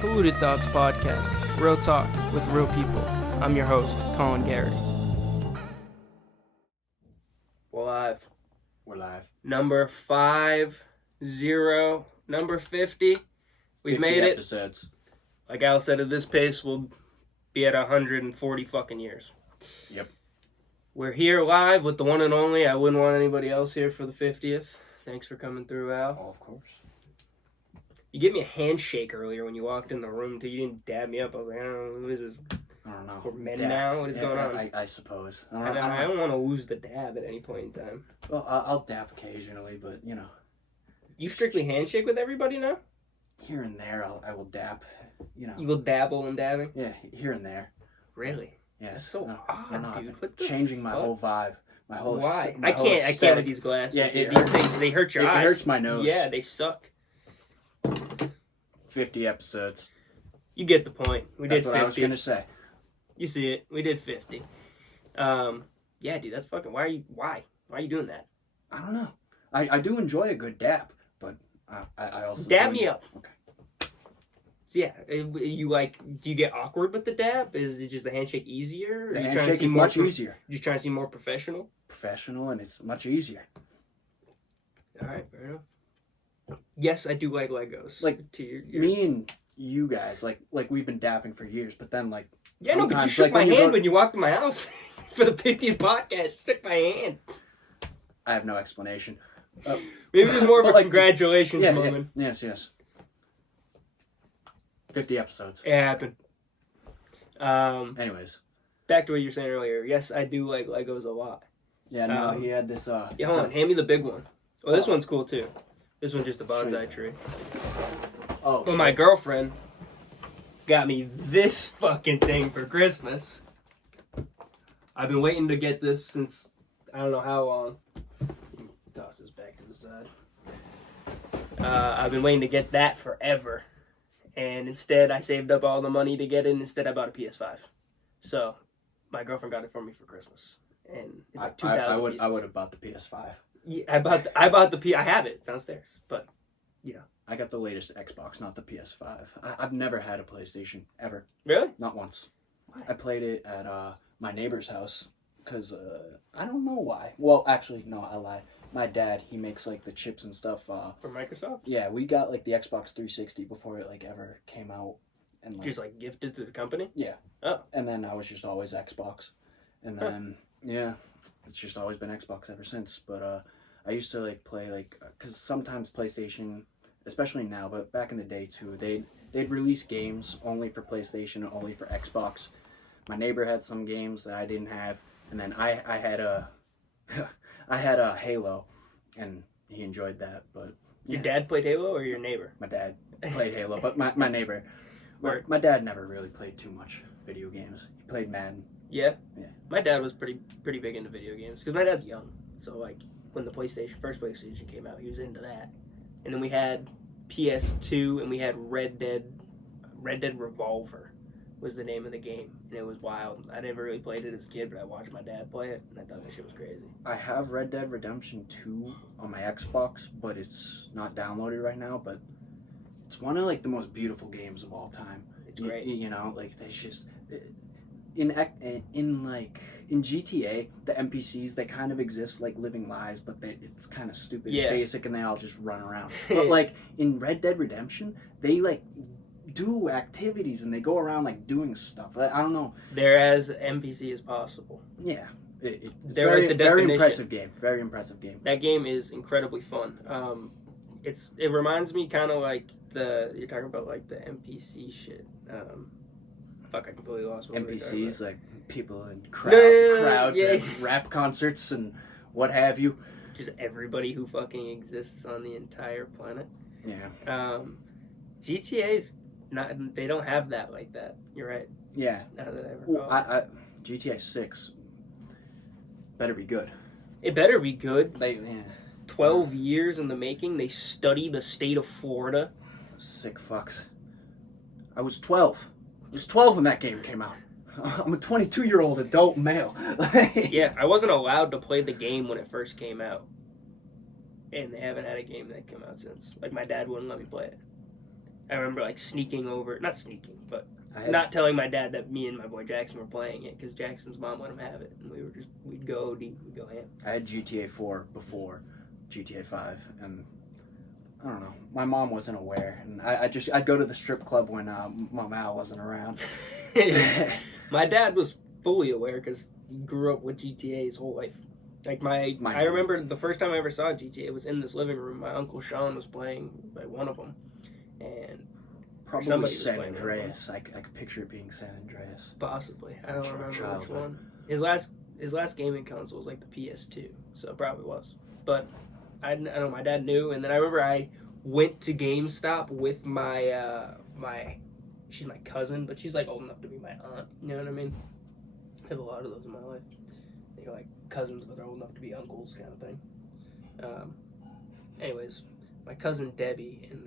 Polluted Thoughts Podcast, real talk with real people. I'm your host, Colin Garrity. We're live. We're live. Number 50, number 50. We've 50 made it. episodes. Like Al said, at this pace, we'll be at 140 fucking years. Yep. We're here live with the one and only. I wouldn't want anybody else here for the 50th. Thanks for coming through, Al. Oh, of course. You gave me a handshake earlier when you walked in the room, too. You didn't dab me up. I was like, I don't know, who is this? I don't know. We're men now? What is going on? I suppose. I don't want to lose the dab at any point in time. Well, I'll dab occasionally, but, you know. You strictly handshake with everybody now? Here and there, I will dab, you know. You will dabble in dabbing? Yeah, here and there. Really? Yes. That's so odd, no, dude. What the changing my fuck? whole vibe. My whole Why? my I whole can't aesthetic. with these glasses. Yeah, Dude. These things, they hurt your eyes. It hurts my nose. Yeah, they suck. 50 episodes. You get the point. We That's did 50. what I was going to say. You see it. We did 50. Yeah, dude, that's fucking... Why are you doing that? I don't know. I do enjoy a good dab, but I also... Dab me up. Okay. So yeah, you like... Do you get awkward with the dab? Is it just the handshake easier? The handshake is much easier. You trying to seem more professional? Professional, and it's much easier. All right, fair enough. Yes, I do like Legos. Like, to your... me and you guys, like we've been dapping for years, but then, like... Yeah, no, but you shook my hand when you walked to my house for the 50th podcast. Shook my hand. I have no explanation. Maybe there's more of a like, congratulations moment. Yeah, yes. 50 episodes. It happened. Anyways. Back to what you were saying earlier. Yes, I do like Legos a lot. Yeah, no, he had this... Yeah, hold on. Hand me the big one. Oh, this one's cool, too. This one's just a bonsai tree. Oh, well, my girlfriend got me this fucking thing for Christmas. I've been waiting to get this since I don't know how long. Toss this back to the side. I've been waiting to get that forever. And instead, I saved up all the money to get it. And instead, I bought a PS5. So, my girlfriend got it for me for Christmas. And it's like 2,000 pieces. I would have bought the PS5. Yeah, I have it downstairs. But, you know. I got the latest Xbox, not the PS5. I've never had a PlayStation, ever. Really? Not once. Why? I played it at my neighbor's house, because I don't know why. Well, actually, no, I lied. My dad, he makes, like, the chips and stuff. For Microsoft? Yeah, we got, like, the Xbox 360 before it, like, ever came out. And Just, like, gifted to the company? Yeah. Oh. And then I was just always Xbox. And then, yeah, it's just always been Xbox ever since. But I used to, like, play, like, because sometimes PlayStation... Especially now, but back in the day too, they'd release games only for PlayStation, only for Xbox. My neighbor had some games that I didn't have, and then I had a I had a Halo, and he enjoyed that. But Your dad played Halo, or your neighbor? My dad played Halo, but my neighbor, my dad never really played too much video games. He played Madden. Yeah. Yeah. My dad was pretty big into video games because my dad's young, so like when the first PlayStation came out, he was into that. And then we had PS2, and we had Red Dead Revolver was the name of the game, and it was wild. I never really played it as a kid, but I watched my dad play it, and I thought that shit was crazy. I have Red Dead Redemption 2 on my Xbox, but it's not downloaded right now, but it's one of, like, the most beautiful games of all time. It's great. You know, like, there's just... In GTA, the NPCs, they kind of exist like living lives, but it's kind of stupid and basic, and they all just run around. But like in Red Dead Redemption, they like do activities and they go around like doing stuff. I don't know. They're as NPC as possible. Yeah, it's They're very impressive game. Very impressive game. That game is incredibly fun. It reminds me kind of like you're talking about like the NPC shit. Fuck, I completely lost what NPCs, like people in crowds yeah. at rap concerts and what have you. Just everybody who fucking exists on the entire planet. Yeah. GTA's not. They don't have that like that. You're right. Yeah. Now that I recall. GTA 6 better be good. It better be good. 12 Yeah. years in the making. They study the state of Florida. Sick fucks. I was 12. I was 12 when that game came out. I'm a 22-year-old adult male. Yeah, I wasn't allowed to play the game when it first came out. And they haven't had a game that came out since. Like, my dad wouldn't let me play it. I remember like sneaking over, not sneaking, but I not telling my dad that me and my boy Jackson were playing it because Jackson's mom let him have it, and we'd go deep, we'd go ham. I had GTA 4 before GTA 5, and I don't know. My mom wasn't aware, and I'd go to the strip club when Mom Al wasn't around. My dad was fully aware because he grew up with GTA his whole life. Like I remember the first time I ever saw GTA was in this living room. My uncle Sean was playing by one of them, and probably San Andreas. I could picture it being San Andreas. Possibly, I don't remember which one. His last gaming console was like the PS2, so it probably was. But I know my dad knew, and then I remember I went to GameStop with my she's my cousin, but she's like old enough to be my aunt. You know what I mean? I have a lot of those in my life. They're like cousins, but they're old enough to be uncles, kind of thing. Anyways, my cousin Debbie and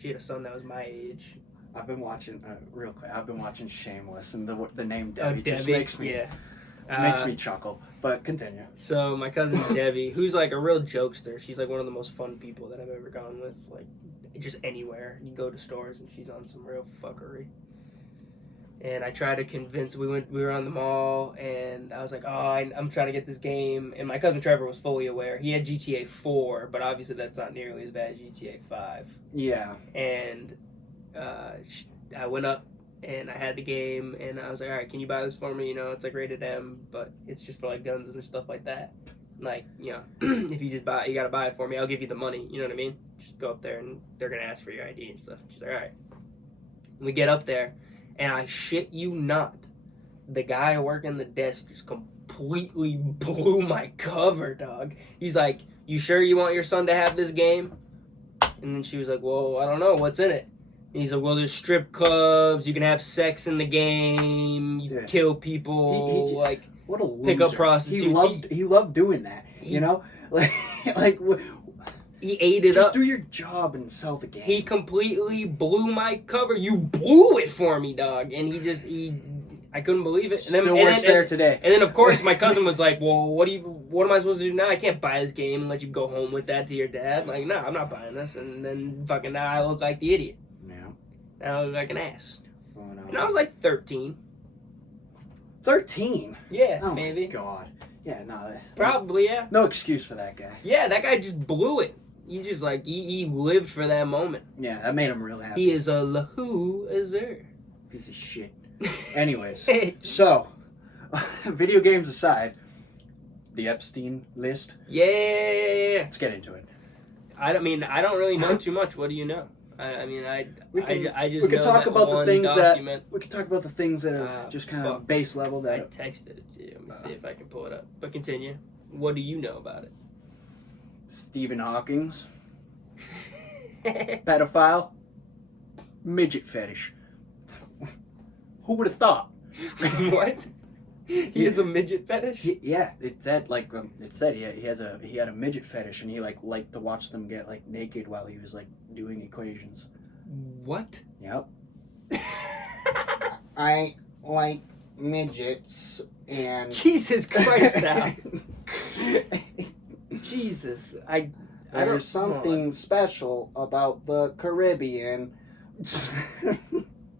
she had a son that was my age. I've been watching real quick. I've been watching Shameless, and the name Debbie just makes me chuckle. But continue. So my cousin Debbie, who's like a real jokester, she's like one of the most fun people that I've ever gone with. Like just anywhere you go to stores, and she's on some real fuckery. And I tried to convince. We were on the mall, and I was like, "Oh, I'm trying to get this game." And my cousin Trevor was fully aware. He had GTA 4, but obviously that's not nearly as bad as GTA 5. Yeah. And I went up, and I had the game, and I was like, "All right, can you buy this for me? You know, it's like rated M, but it's just for like guns and stuff like that. Like, you know, if you just buy it, you gotta buy it for me. I'll give you the money. You know what I mean? Just go up there, and they're gonna ask for your ID and stuff." And she's like, "All right." And we get up there. And I shit you not, the guy working the desk just completely blew my cover, dog. He's like, "You sure you want your son to have this game?" And then she was like, "Well, I don't know. What's in it?" And he's like, "Well, there's strip clubs. You can have sex in the game. You can kill people. He like, what a loser. Pick up prostitutes." He loved doing that. You know? Like he ate it just up. Do your job and sell the game. He completely blew my cover. You blew it for me, dog. And I couldn't believe it. And Still works there today. And then, of course, my cousin was like, "Well, what am I supposed to do now? I can't buy this game and let you go home with that to your dad." Like, no, I'm not buying this. And then fucking now I look like the idiot. Yeah. Now I look like an ass. Oh, no. And I was like 13. 13? Yeah, oh maybe. Oh, my God. Yeah, no. Probably, yeah. No excuse for that guy. Yeah, that guy just blew it. He just, like, he lived for that moment. Yeah, that made him real happy. He is a loser. Piece of shit. Anyways, so, video games aside, the Epstein list. Yeah. Let's get into it. I don't really know too much. What do you know? I just we can talk about the things document. we can talk about the things that are just kind of base level. That I texted it to you. Let me see if I can pull it up. But continue. What do you know about it? Stephen Hawking's pedophile, midget fetish. Who would have thought? What? He has a midget fetish? Yeah, it said he had a midget fetish, and he liked to watch them get like naked while he was like doing equations. What? Yep. I like midgets and Jesus Christ now. Jesus, There's something special about the Caribbean.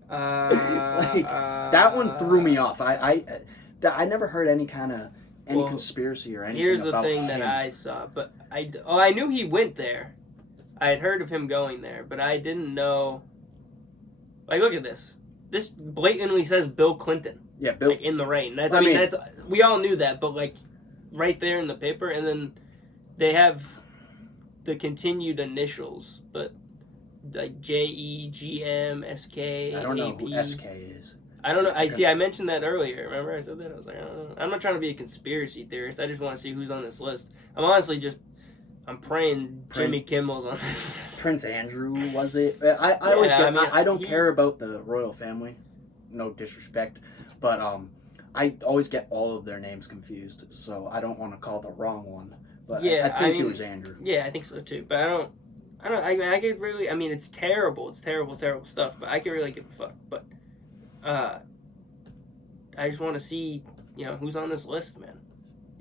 That one threw me off. I never heard any kind of conspiracy or anything. Here's the about thing him. that I saw, but I knew he went there. I had heard of him going there, but I didn't know. Like, look at this. This blatantly says Bill Clinton. Yeah, Bill. Like, in the rain. That's we all knew that, but like right there in the paper, and then they have the continued initials, but like JEGMSK. I don't know who SK is. I don't know. I mentioned that earlier. Remember I said that? I was like, I don't know. I'm not trying to be a conspiracy theorist. I just want to see who's on this list. I'm praying Jimmy Kimmel's on this list. Prince Andrew, was it? I don't care about the royal family. No disrespect. But I always get all of their names confused. So I don't want to call the wrong one. But yeah, I think it was Andrew. Yeah, I think so too. But I could really, it's terrible. It's terrible, terrible stuff. But I could really give a fuck. But I just want to see, who's on this list, man.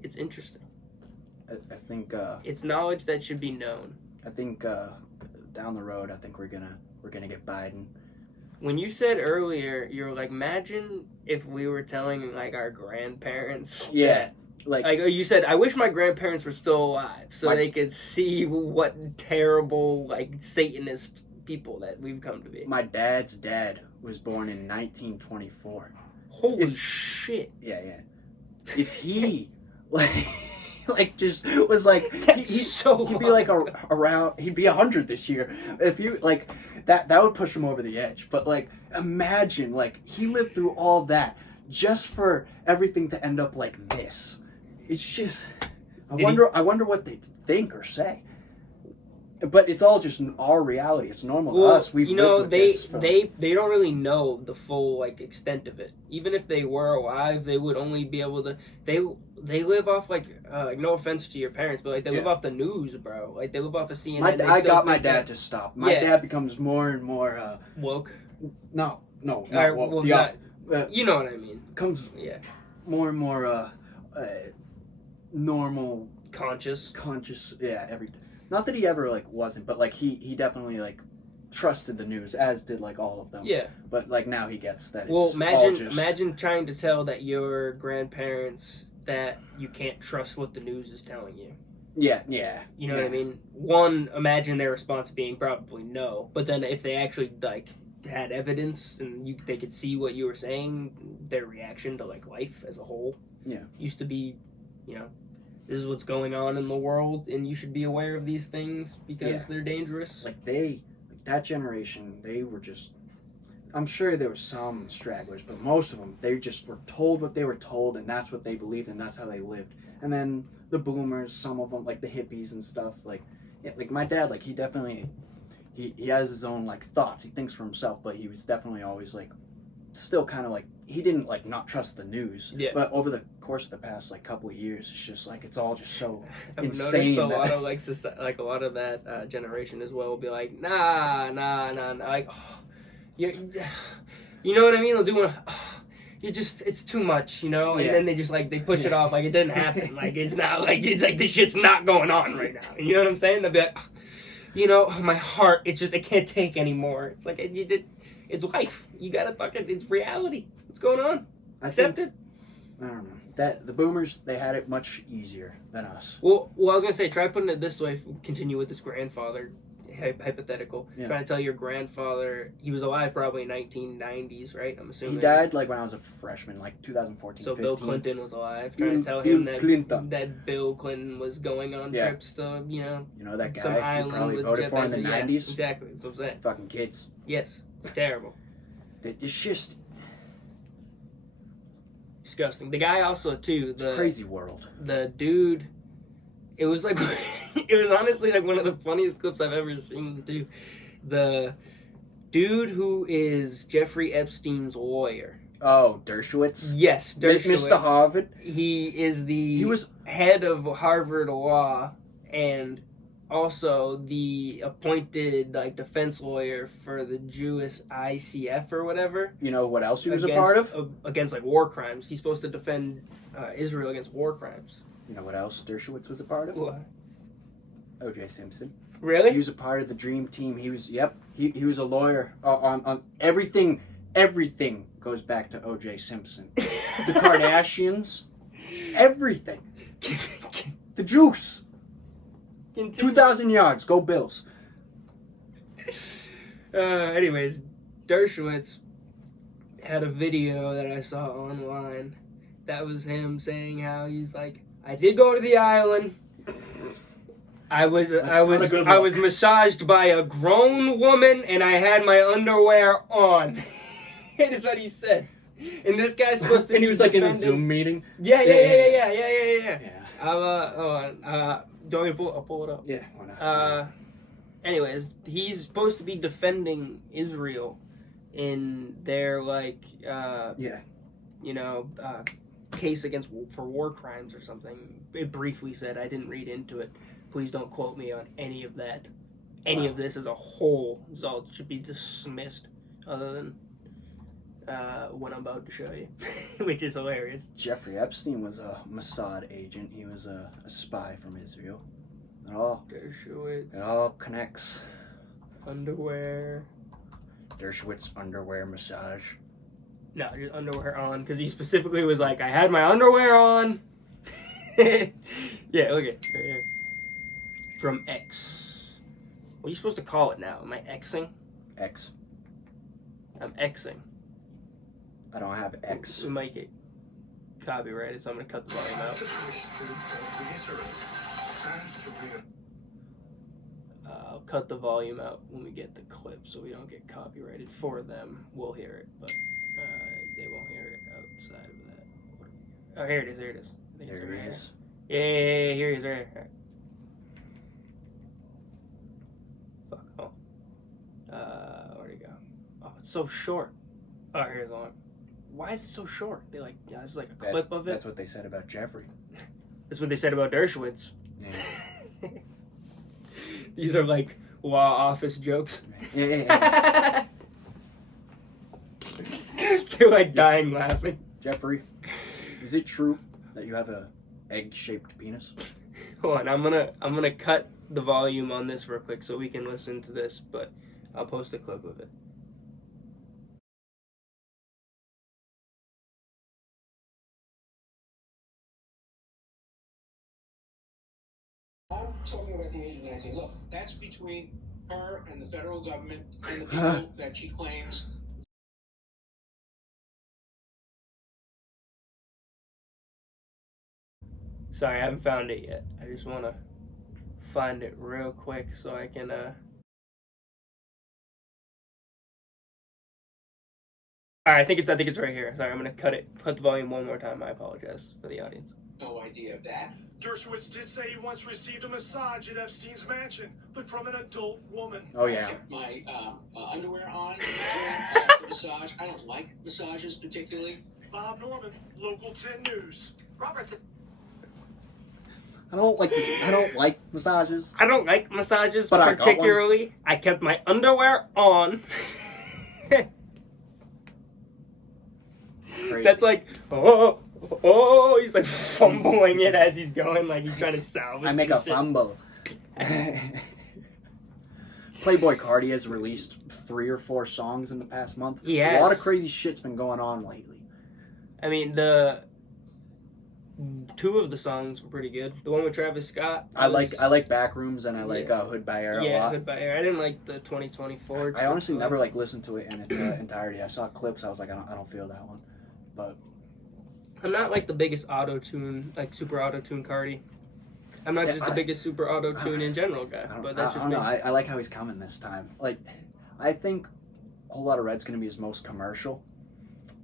It's interesting. I think... it's knowledge that should be known. I think down the road, I think we're going to we're gonna get Biden. When you said earlier, you were like, imagine if we were telling like our grandparents. Yeah. Like you said, I wish my grandparents were still alive so they could see what terrible like Satanist people that we've come to be. My dad's dad was born in 1924. Holy shit! Yeah. If he like just was like he'd be like around, he'd be 100 this year. If you like that would push him over the edge. But like imagine like he lived through all that just for everything to end up like this. It's just I wonder what they think or say. But it's all just our reality. It's normal to us. We've lived with this they don't really know the full like extent of it. Even if they were alive, they would only be able to. They live off like no offense to your parents, but like they live off the news, bro. Like they live off of CNN. I got my dad to stop. My dad becomes more and more woke. No, not woke. Well, you know what I mean. Comes more and more normal, conscious. Yeah, every day. Not that he ever like wasn't, but like he definitely like trusted the news, as did like all of them. Yeah. But like now he gets that. Well, It's imagine trying to tell that your grandparents that you can't trust what the news is telling you. Yeah. You know what I mean? One, imagine their response being probably no, but then if they actually like had evidence and they could see what you were saying, their reaction to like life as a whole, used to be, this is what's going on in the world, and you should be aware of these things because they're dangerous. Like that generation, they were just. I'm sure there were some stragglers, but most of them, they just were told what they were told, and that's what they believed, and that's how they lived. And then the boomers, some of them, like the hippies and stuff, like my dad, like he definitely, he has his own like thoughts. He thinks for himself, but he was definitely always like, still kind of like, he didn't like not trust the news. Yeah. But over the course of the past like couple of years, it's just like it's all just so I've insane. Noticed a lot of like a lot of that generation as well will be like nah, like you know what I mean? They'll do it's too much, and then they just like they push it off like it didn't happen, like it's not like it's like this shit's not going on right now. You know what I'm saying? They'll be like, my heart, it can't take anymore. It's like it's life. You gotta it's reality. What's going on? Accept it. I don't know. That the boomers, they had it much easier than us. Well, I was gonna say, try putting it this way. Continue with this grandfather hypothetical. Yeah. Trying to tell your grandfather, he was alive probably in 1990s, right? I'm assuming he died like when I was a freshman, like 2014. So 15. Bill Clinton was alive. Trying to tell him that Bill Clinton was going on trips to that some guy island who probably with voted for in the 90s. Exactly. That's what I'm saying. Fucking kids. Yes, it's terrible. It's just disgusting. The guy also too. The crazy world. The dude. It was like, it was honestly like one of the funniest clips I've ever seen too. The dude who is Jeffrey Epstein's lawyer. Oh, Dershowitz? Yes, Dershowitz. Mr. Harvard. He was head of Harvard Law and also the appointed like defense lawyer for the Jewish ICF or whatever. You know what else he was a part of? Against like war crimes. He's supposed to defend Israel against war crimes. You know what else Dershowitz was a part of? What? O.J. Simpson. Really? He was a part of the Dream Team. He was he was a lawyer on everything. Everything goes back to O.J. Simpson. The Kardashians. Everything. The juice. 2,000 yards. Go Bills. Anyways, Dershowitz had a video that I saw online. That was him saying how he's like, I did go to the island. I was massaged by a grown woman and I had my underwear on. That is what he said. And this guy's supposed to and he was like in a Zoom meeting? Yeah. Do you want me to I'll pull it up? Yeah, why not? Anyways, he's supposed to be defending Israel in their case for war crimes or something. It briefly said, I didn't read into it. Please don't quote me on any of that. Any of this as a whole. This all should be dismissed other than what I'm about to show you, which is hilarious. Jeffrey Epstein was a Mossad agent. He was a spy from Israel. It all connects. Underwear. Dershowitz underwear massage. No, just underwear on, because he specifically was like, I had my underwear on. Yeah, look at it. Right here. From X. What are you supposed to call it now? Am I Xing? X. I'm Xing. I don't have X. We might get copyrighted, so I'm going to cut the volume out. I'll cut the volume out when we get the clip so we don't get copyrighted for them. We'll hear it, but they won't hear it outside of that. Oh, here it is. Here it is. I think it's There over it is. here. Yeah, here it is. Right here. All right. Fuck. Oh. Where'd it go? Oh, it's so short. Oh, here's the one. Why is it so short? They like, yeah, this is like a clip of it. That's what they said about Jeffrey. That's what they said about Dershowitz. Yeah. These are like law office jokes. Yeah. They're like dying laughing. Jeffrey, is it true that you have a egg-shaped penis? Hold on, I'm gonna cut the volume on this real quick so we can listen to this, but I'll post a clip of it. I'm talking about the age of 19. Look, that's between her and the federal government and the people that she claims. Sorry, I haven't found it yet. I just want to find it real quick so I can All right, I think it's right here. Sorry, I'm gonna cut the volume one more time. I apologize for the audience. No idea of that. Dershowitz did say he once received a massage at Epstein's mansion, but from an adult woman. Oh, I yeah. kept my underwear on during the massage. I don't like massages particularly. Bob Norman, Local 10 News. Robertson. I don't like massages. I don't like massages But I got one. particularly. I kept my underwear on. Crazy. That's like, he's like fumbling it as he's going, like he's trying to salvage. I make a shit. fumble. Playboi Carti has released 3 or 4 songs in the past month. Yes. A lot of crazy shit's been going on lately. I mean, the 2 of the songs were pretty good. The one with Travis Scott. I like Backrooms and I like Hood by Air a Yeah, lot. Hood by Air. I didn't like the 2024. I honestly never like listened to it in its entirety. I saw clips. I was like, I don't feel that one. But I'm not like the biggest auto-tune, like super auto-tune Carti. I'm not just the biggest super auto-tune in general guy, but that's just me. I like how he's coming this time. Like, I think a whole lot of Red's gonna be his most commercial.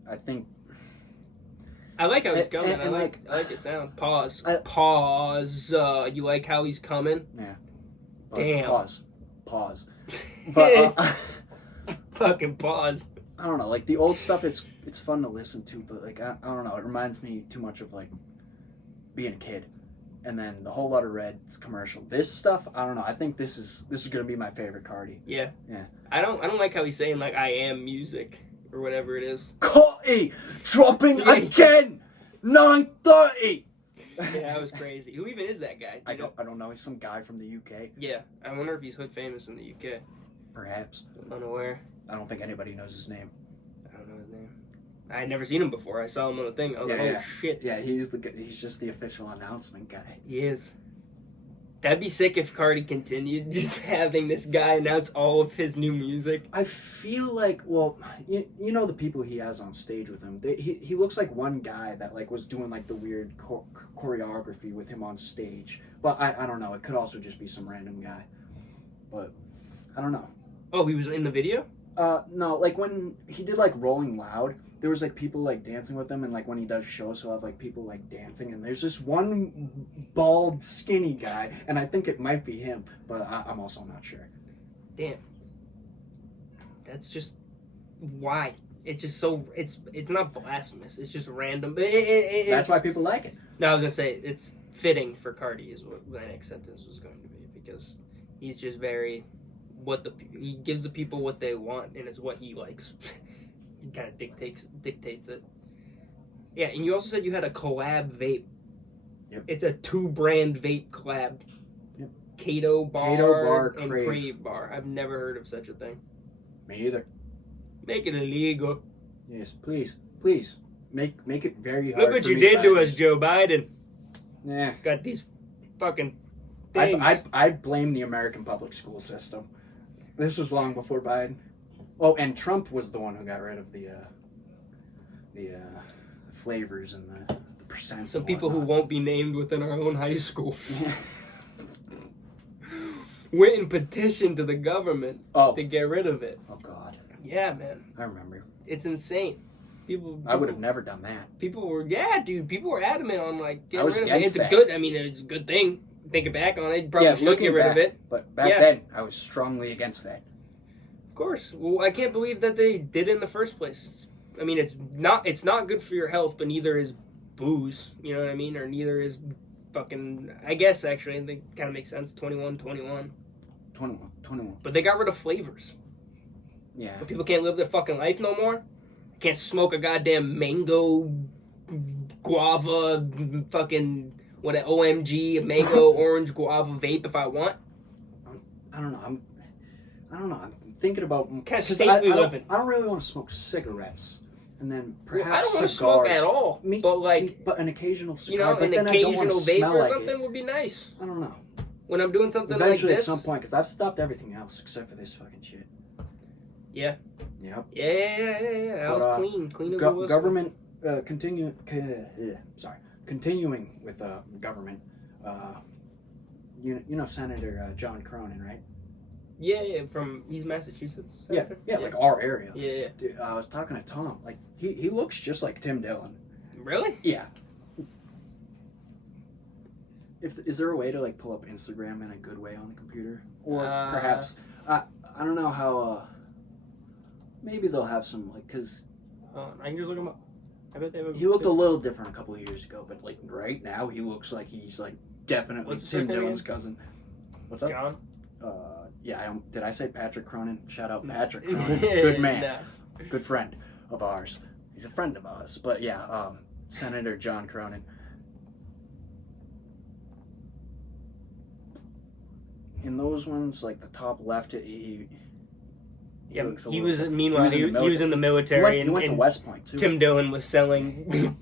I think. I like how he's coming. and I like his sound. Pause. You like how he's coming? Yeah. But Damn. Pause. But Fucking pause. I don't know. Like the old stuff, it's fun to listen to, but like I don't know. It reminds me too much of like being a kid. And then the whole lot of Red's commercial. This stuff, I don't know. I think this is gonna be my favorite Carti. Yeah. Yeah. I don't like how he's saying like I am music or whatever it is. Carti dropping again. 9:30. Yeah, that was crazy. Who even is that guy? I don't know. He's some guy from the UK. Yeah, I wonder if he's hood famous in the UK. Perhaps. I'm unaware. I don't think anybody knows his name. I don't know his name. I had never seen him before. I saw him on the thing. I was like, oh shit. Yeah, he's just the official announcement guy. He is. That'd be sick if Carti continued just having this guy announce all of his new music. I feel like, well, you know the people he has on stage with him. He looks like one guy that like was doing like the weird choreography with him on stage. But I don't know. It could also just be some random guy. But I don't know. Oh, he was in the video? No, like when he did like Rolling Loud, there was like people like dancing with him, and like when he does shows, he'll have like people like dancing, and there's this one bald, skinny guy, and I think it might be him, but I'm also not sure. Damn. That's just why. It's just so it's not blasphemous. It's just random. But That's why people like it. No, I was gonna say it's fitting for Carti is what my next sentence was going to be, because he's just very he gives the people what they want, and it's what he likes. He kind of dictates it. Yeah, and you also said you had a collab vape. Yep. It's a 2-brand vape collab. Yep. Kato Bar Bar, and Crave. Crave Bar. I've never heard of such a thing. Me either. Make it illegal. Yes, please. Make it very hard. Look what for you me did to Biden. us, Joe Biden. Yeah. Got these fucking things. I blame the American public school system. This was long before Biden. Oh, and Trump was the one who got rid of the flavors and the percents. Some and people who whatnot. won't be named within our own high school Yeah. went and petitioned to the government to get rid of it. Oh God. Yeah, man. I remember. It's insane. People I would have never done that. People were adamant on like I getting was rid of it. against It's that. good. I mean, it's a good thing. Thinking back on it, probably should looking get rid back, of it. But back Yeah. then, I was strongly against that. Of course. Well, I can't believe that they did it in the first place. I mean, it's not good for your health, but neither is booze. You know what I mean? Or neither is fucking. I guess actually, I think kind of makes sense. 21. 21. But they got rid of flavors. Yeah. But people can't live their fucking life no more. Can't smoke a goddamn mango, guava, fucking OMG, a mango orange guava vape if I want. I don't know. I'm thinking about Kind of 'cause state I we live in. don't really want to smoke cigarettes, and then Well, perhaps I don't want to cigars. smoke at all. But an occasional you cigar. know, but an then I don't want occasional to vape smell or like something it. would be nice. I don't know. When I'm doing something Eventually, like this. at some point, because I've stopped everything else except for this fucking shit. Yeah. Yep. Yeah. That was clean as a whistle. Government continuing with government. You know Senator John Cronin, right? Yeah. He's Massachusetts. Yeah, like our area. Yeah. Dude, I was talking to Tom. Like he looks just like Tim Dillon. Really? Yeah. Is there a way to like pull up Instagram in a good way on the computer, or perhaps I don't know how. Maybe they'll have some like because I can just look him up. I bet they have. he looked a little different a couple of years ago, but like right now he looks like he's like definitely What's his Tim first name Dillon's again? cousin. What's up? John. Yeah. Did I say Patrick Cronin? Shout out No. Patrick Cronin. Good man. No. Good friend of ours. He's a friend of ours. But yeah, Senator John Cronin. In those ones, like the top left, he looks a He little- was. Meanwhile, he was in the military. He went to and West Point too. Tim Dillon was selling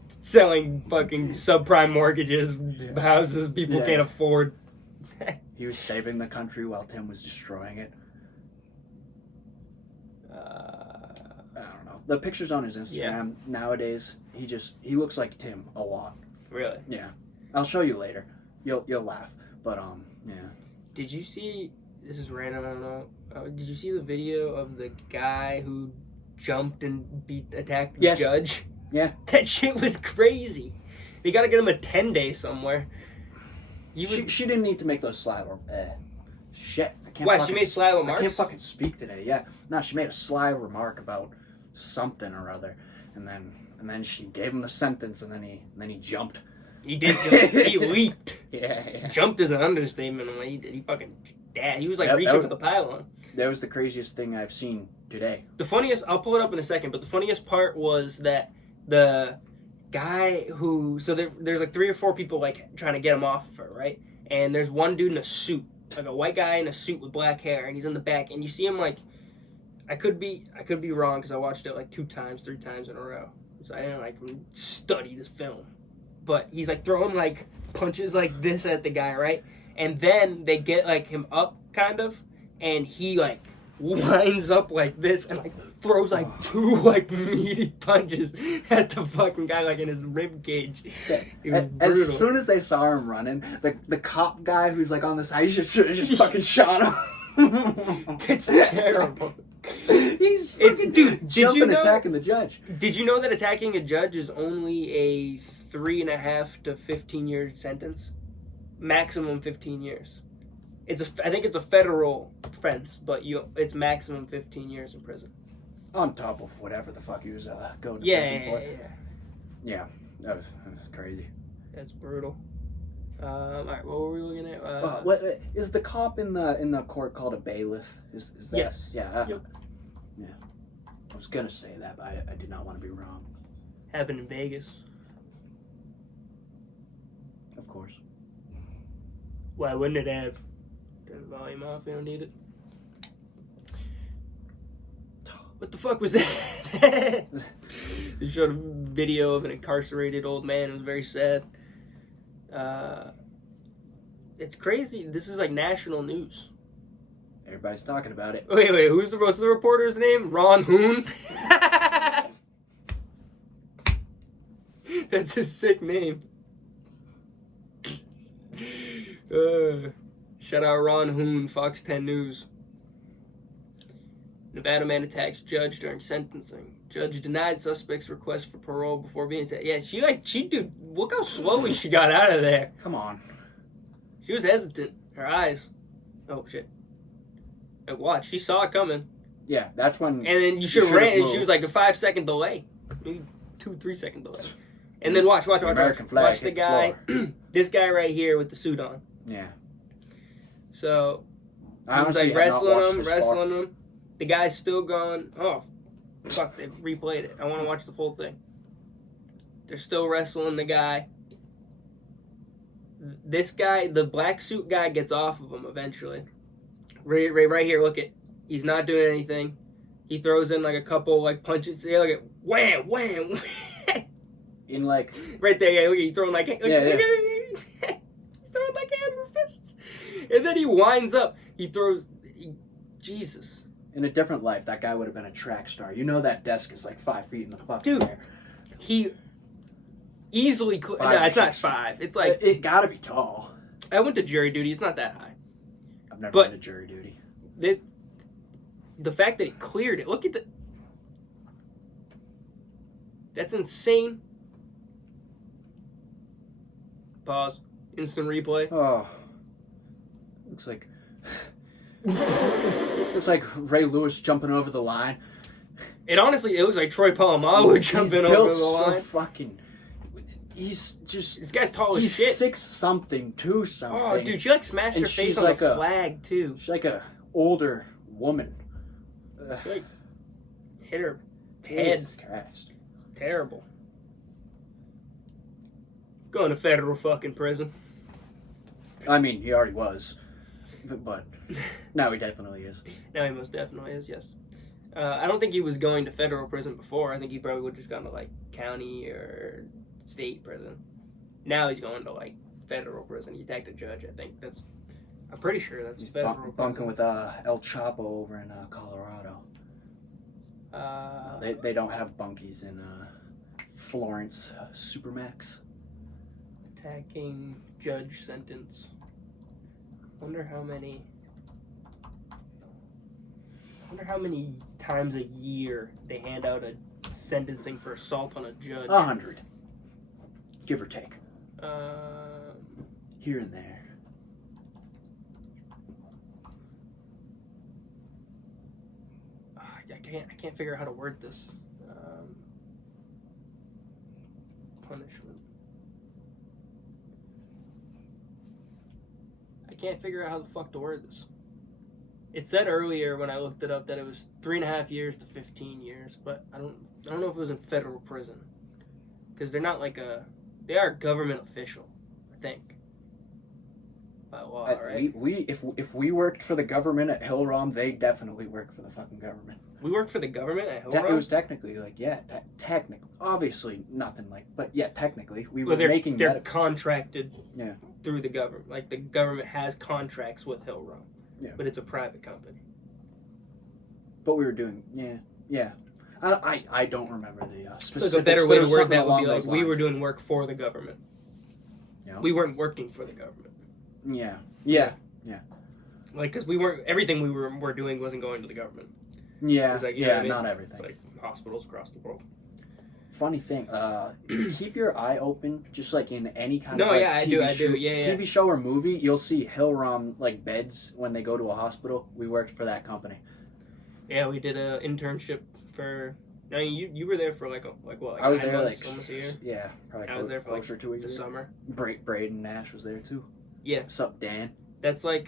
fucking subprime mortgages, houses people Yeah. can't afford. He was saving the country while Tim was destroying it. I don't know. The pictures on his Instagram nowadays, he looks like Tim a lot. Really? Yeah, I'll show you later. You'll laugh. But yeah. Did you see? This is random. I don't know. Did you see the video of the guy who jumped and attacked the Yes. judge? Yeah. That shit was crazy. They gotta get him a 10-day somewhere. She didn't need to make those sly shit. I can't. Why, she fucking made sly I remarks? can't fucking speak today. Yeah. No, she made a sly remark about something or other, and then she gave him the sentence, and then he jumped. He did. He leaped. Yeah. Jumped is an understatement on what he did. He fucking He was like That reaching was- for the pylon. That was the craziest thing I've seen today. The funniest, I'll pull it up in a second, but the funniest part was that the guy who, so there's like 3 or 4 people like trying to get him off of her, right? And there's one dude in a suit, like a white guy in a suit with black hair, and he's in the back, and you see him like, I could be wrong because I watched it like 2 times, 3 times in a row, so I didn't like study this film, but he's like throwing like punches like this at the guy, right? And then they get like him up kind of, and he like winds up like this and like throws like 2 like meaty punches at the fucking guy like in his rib cage. It was brutal. As soon as they saw him running, the cop guy who's like on the side just fucking shot him. It's terrible. He's fucking dude, jumping, attacking the judge. Did you know that attacking a judge is only a 3.5 to 15 year sentence? Maximum 15 years. I think it's a federal offense, but it's maximum 15 years in prison. On top of whatever the fuck he was going to Yeah, prison for. yeah. Yeah, that was crazy. That's brutal. All right, what were we looking at? What is the cop in the court called a bailiff? Is that? Yes. Yeah. Yep. Yeah. I was gonna say that, but I did not want to be wrong. Happened in Vegas. Of course. Why wouldn't it have? Turn the volume off. We don't need it. what the fuck was that? They showed a video of an incarcerated old man. It was very sad. It's crazy. This is like national news. Everybody's talking about it. Wait, what's the reporter's name? Ron Hoon? That's his sick name. Shout out Ron Hoon, Fox 10 News. Nevada man attacks judge during sentencing. Judge denied suspect's request for parole before being sentenced. Yeah, dude, look how slowly she got out of there. Come on. She was hesitant. Her eyes. Oh, shit. Like, watch. She saw it coming. Yeah, that's when... And then you should have ran, and she was like a 5-second delay. Maybe 2-3 second delay. And then watch. Watch the guy. This guy right here with the suit on. Yeah. So, he was like wrestling him. The guy's still going, oh, fuck, they replayed it. I want to watch the full thing. They're still wrestling the guy. This guy, the black suit guy, gets off of him eventually. Right here, look at. He's not doing anything. He throws in like a couple like punches. Yeah, look at wham, wham, wham. In like right there, yeah. Look at he's throwing like yeah. He's throwing like hammer fists, and then he winds up. He throws. Jesus. In a different life, that guy would have been a track star. You know that desk is like 5 feet in the fucking air. He easily. No, it's not 5. It's like it gotta be tall. I went to jury duty. It's not that high. I've never been to jury duty. The fact that he cleared it. Look at the. That's insane. Pause. Instant replay. Oh. Looks like Ray Lewis jumping over the line. It looks like Troy Polamalu jumping over the line. He's just... This guy's tall as he's shit. He's 6'something", 2-something. Oh, dude, she like smashed her face on like the flag, too. She's like a older woman. She like hit her head. Jesus Christ. Terrible. Going to federal fucking prison. I mean, he already was. But now he definitely is. Now he most definitely is, yes. I don't think he was going to federal prison before. I think he probably would have just gone to like county or state prison. Now he's going to like federal prison. He attacked a judge, I think. I'm pretty sure that's he's federal prison. Bunking with El Chapo over in Colorado. They don't have bunkies in Florence Supermax. Attacking judge sentence. Wonder how many times a year they hand out a sentencing for assault on a judge. 100, give or take. Here and there. I can't figure out how to word this. Punishment. I can't figure out how the fuck to word this. It said earlier when I looked it up that it was 3.5 years to 15 years, but I don't know if it was in federal prison, because they're not like they are a government official, I think. By law, right? If we worked for the government at Hillrom, they definitely work for the fucking government. We worked for the government at Hillrom? It was technically like, yeah, technically. Obviously, nothing like, but yeah, technically. We were making they're contracted yeah. through the government. Like, the government has contracts with Hillrom. Yeah. But it's a private company. But we were doing, yeah. I don't remember the specifics. So a better way to word that would be like, we were doing work for the government. Yeah. We weren't working for the government. Yeah. Like, because we weren't, everything we were doing wasn't going to the government. Yeah, like, yeah, not everything. It's like hospitals across the world. Funny thing, keep your eye open, just like in any kind of I do. TV show or movie, you'll see Hillrom like beds when they go to a hospital. We worked for that company. Yeah, we did an internship for. No, you were there for like I was 9 there months, like almost a year. Yeah, probably. I was there for closer to a year. The summer. Braden Nash was there too. Yeah. What's up, Dan? That's like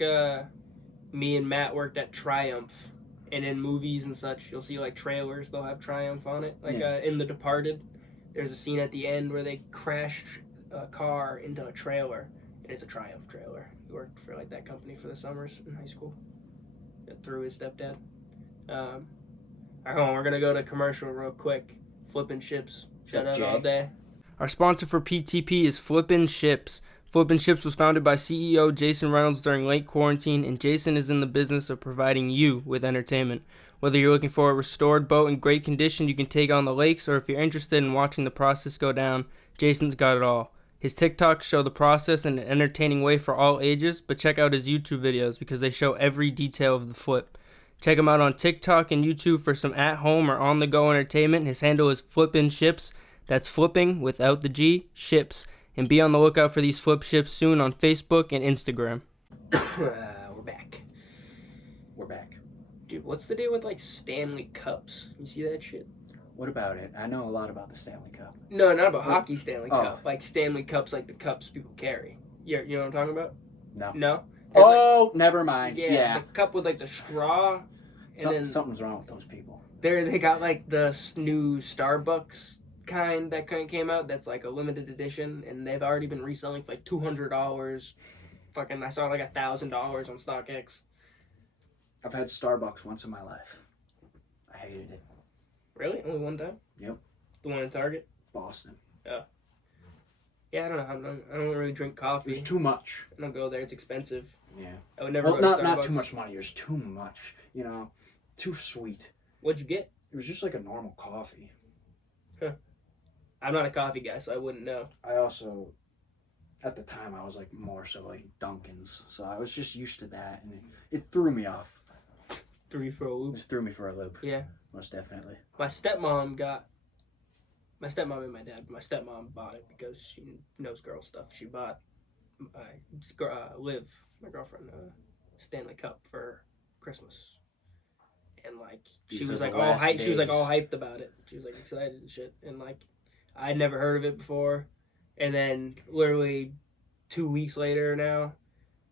me and Matt worked at Triumph. And in movies and such, you'll see like trailers, they'll have Triumph on it. Like in The Departed, there's a scene at the end where they crashed a car into a trailer, and it's a Triumph trailer. He worked for like that company for the summers in high school through his stepdad. All All right, hold on. We're going to go to commercial real quick. Flippin' Ships. Shout out Jay? all day. Our sponsor for PTP is Flippin' Ships. Flippin' Ships was founded by CEO Jason Reynolds during late quarantine, and Jason is in the business of providing you with entertainment. Whether you're looking for a restored boat in great condition you can take on the lakes, or if you're interested in watching the process go down, Jason's got it all. His TikToks show the process in an entertaining way for all ages, but check out his YouTube videos because they show every detail of the flip. Check him out on TikTok and YouTube for some at-home or on-the-go entertainment. His handle is Flippin' Ships. That's flipping without the G, ships. And be on the lookout for these flip ships soon on Facebook and Instagram. We're back. We're back. Dude, what's the deal with, like, Stanley Cups? You see that shit? What about it? I know a lot about the Stanley Cup. No, not about hockey Stanley Oh. Cup. Like Stanley Cups, like the cups people carry. You know what I'm talking about? No. No? They're Oh, never mind. like, Yeah. the cup with, like, the straw. And then Something's wrong with those people. they got, like, the new Starbucks kind that came out that's, like, a limited edition. And they've already been reselling for, like, $200. Fucking, I saw, like, $1,000 on StockX. I've had Starbucks once in my life. I hated it. Really? Only one time? Yep. The one in Target? Boston. Yeah, I don't know. I don't really drink It coffee. was too much. I don't go there. It's expensive. Yeah. I would never Well, go to Starbucks. not too much money. It was too much. You know, too sweet. What'd you get? It was just like a normal coffee. I'm not a coffee guy, so I wouldn't know. I also, at the time, I was like more so like Dunkin's, so I was just used to that, and it threw me off. 3 for a It loop. just threw me for a loop. Yeah. Most definitely. My stepmom and my dad. My stepmom bought it because she knows girl stuff. She bought Liv, my girlfriend, Stanley Cup for Christmas, and like she These was are like the all last hyped. She was like days. all hyped about it. She was like excited and shit. And like I'd never heard of it before, and then literally 2 weeks later now,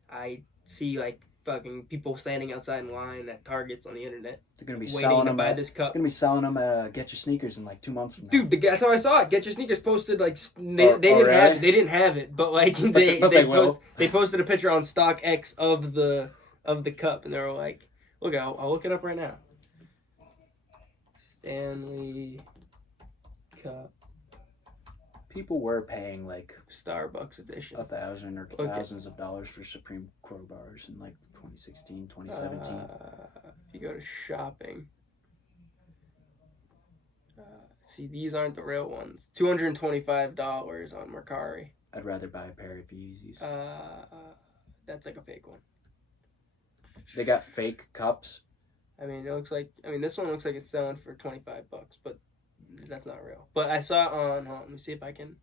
I see like fucking people standing outside in line at Targets on the internet They're gonna be waiting selling to them. buy this cup. Gonna be selling them. Get your sneakers in like 2 months from now. Dude, that's how I saw it. Get Your Sneakers posted like they Oh, didn't have really? it. They didn't have it, but like But they will. they posted a picture on StockX of the cup, and they were like, "Look, I'll look it up right now." Stanley Cup People were paying like Starbucks edition. 1,000 or Okay. thousands of dollars for Supreme crowbars in like 2016, 2017. If you go to shopping, see these aren't the real ones. $225 on Mercari. I'd rather buy a pair of Yeezys. That's like a fake one. They got fake cups. I mean, this one looks like it's selling for $25, but that's not real. But I saw it on, hold on, let me see if I can,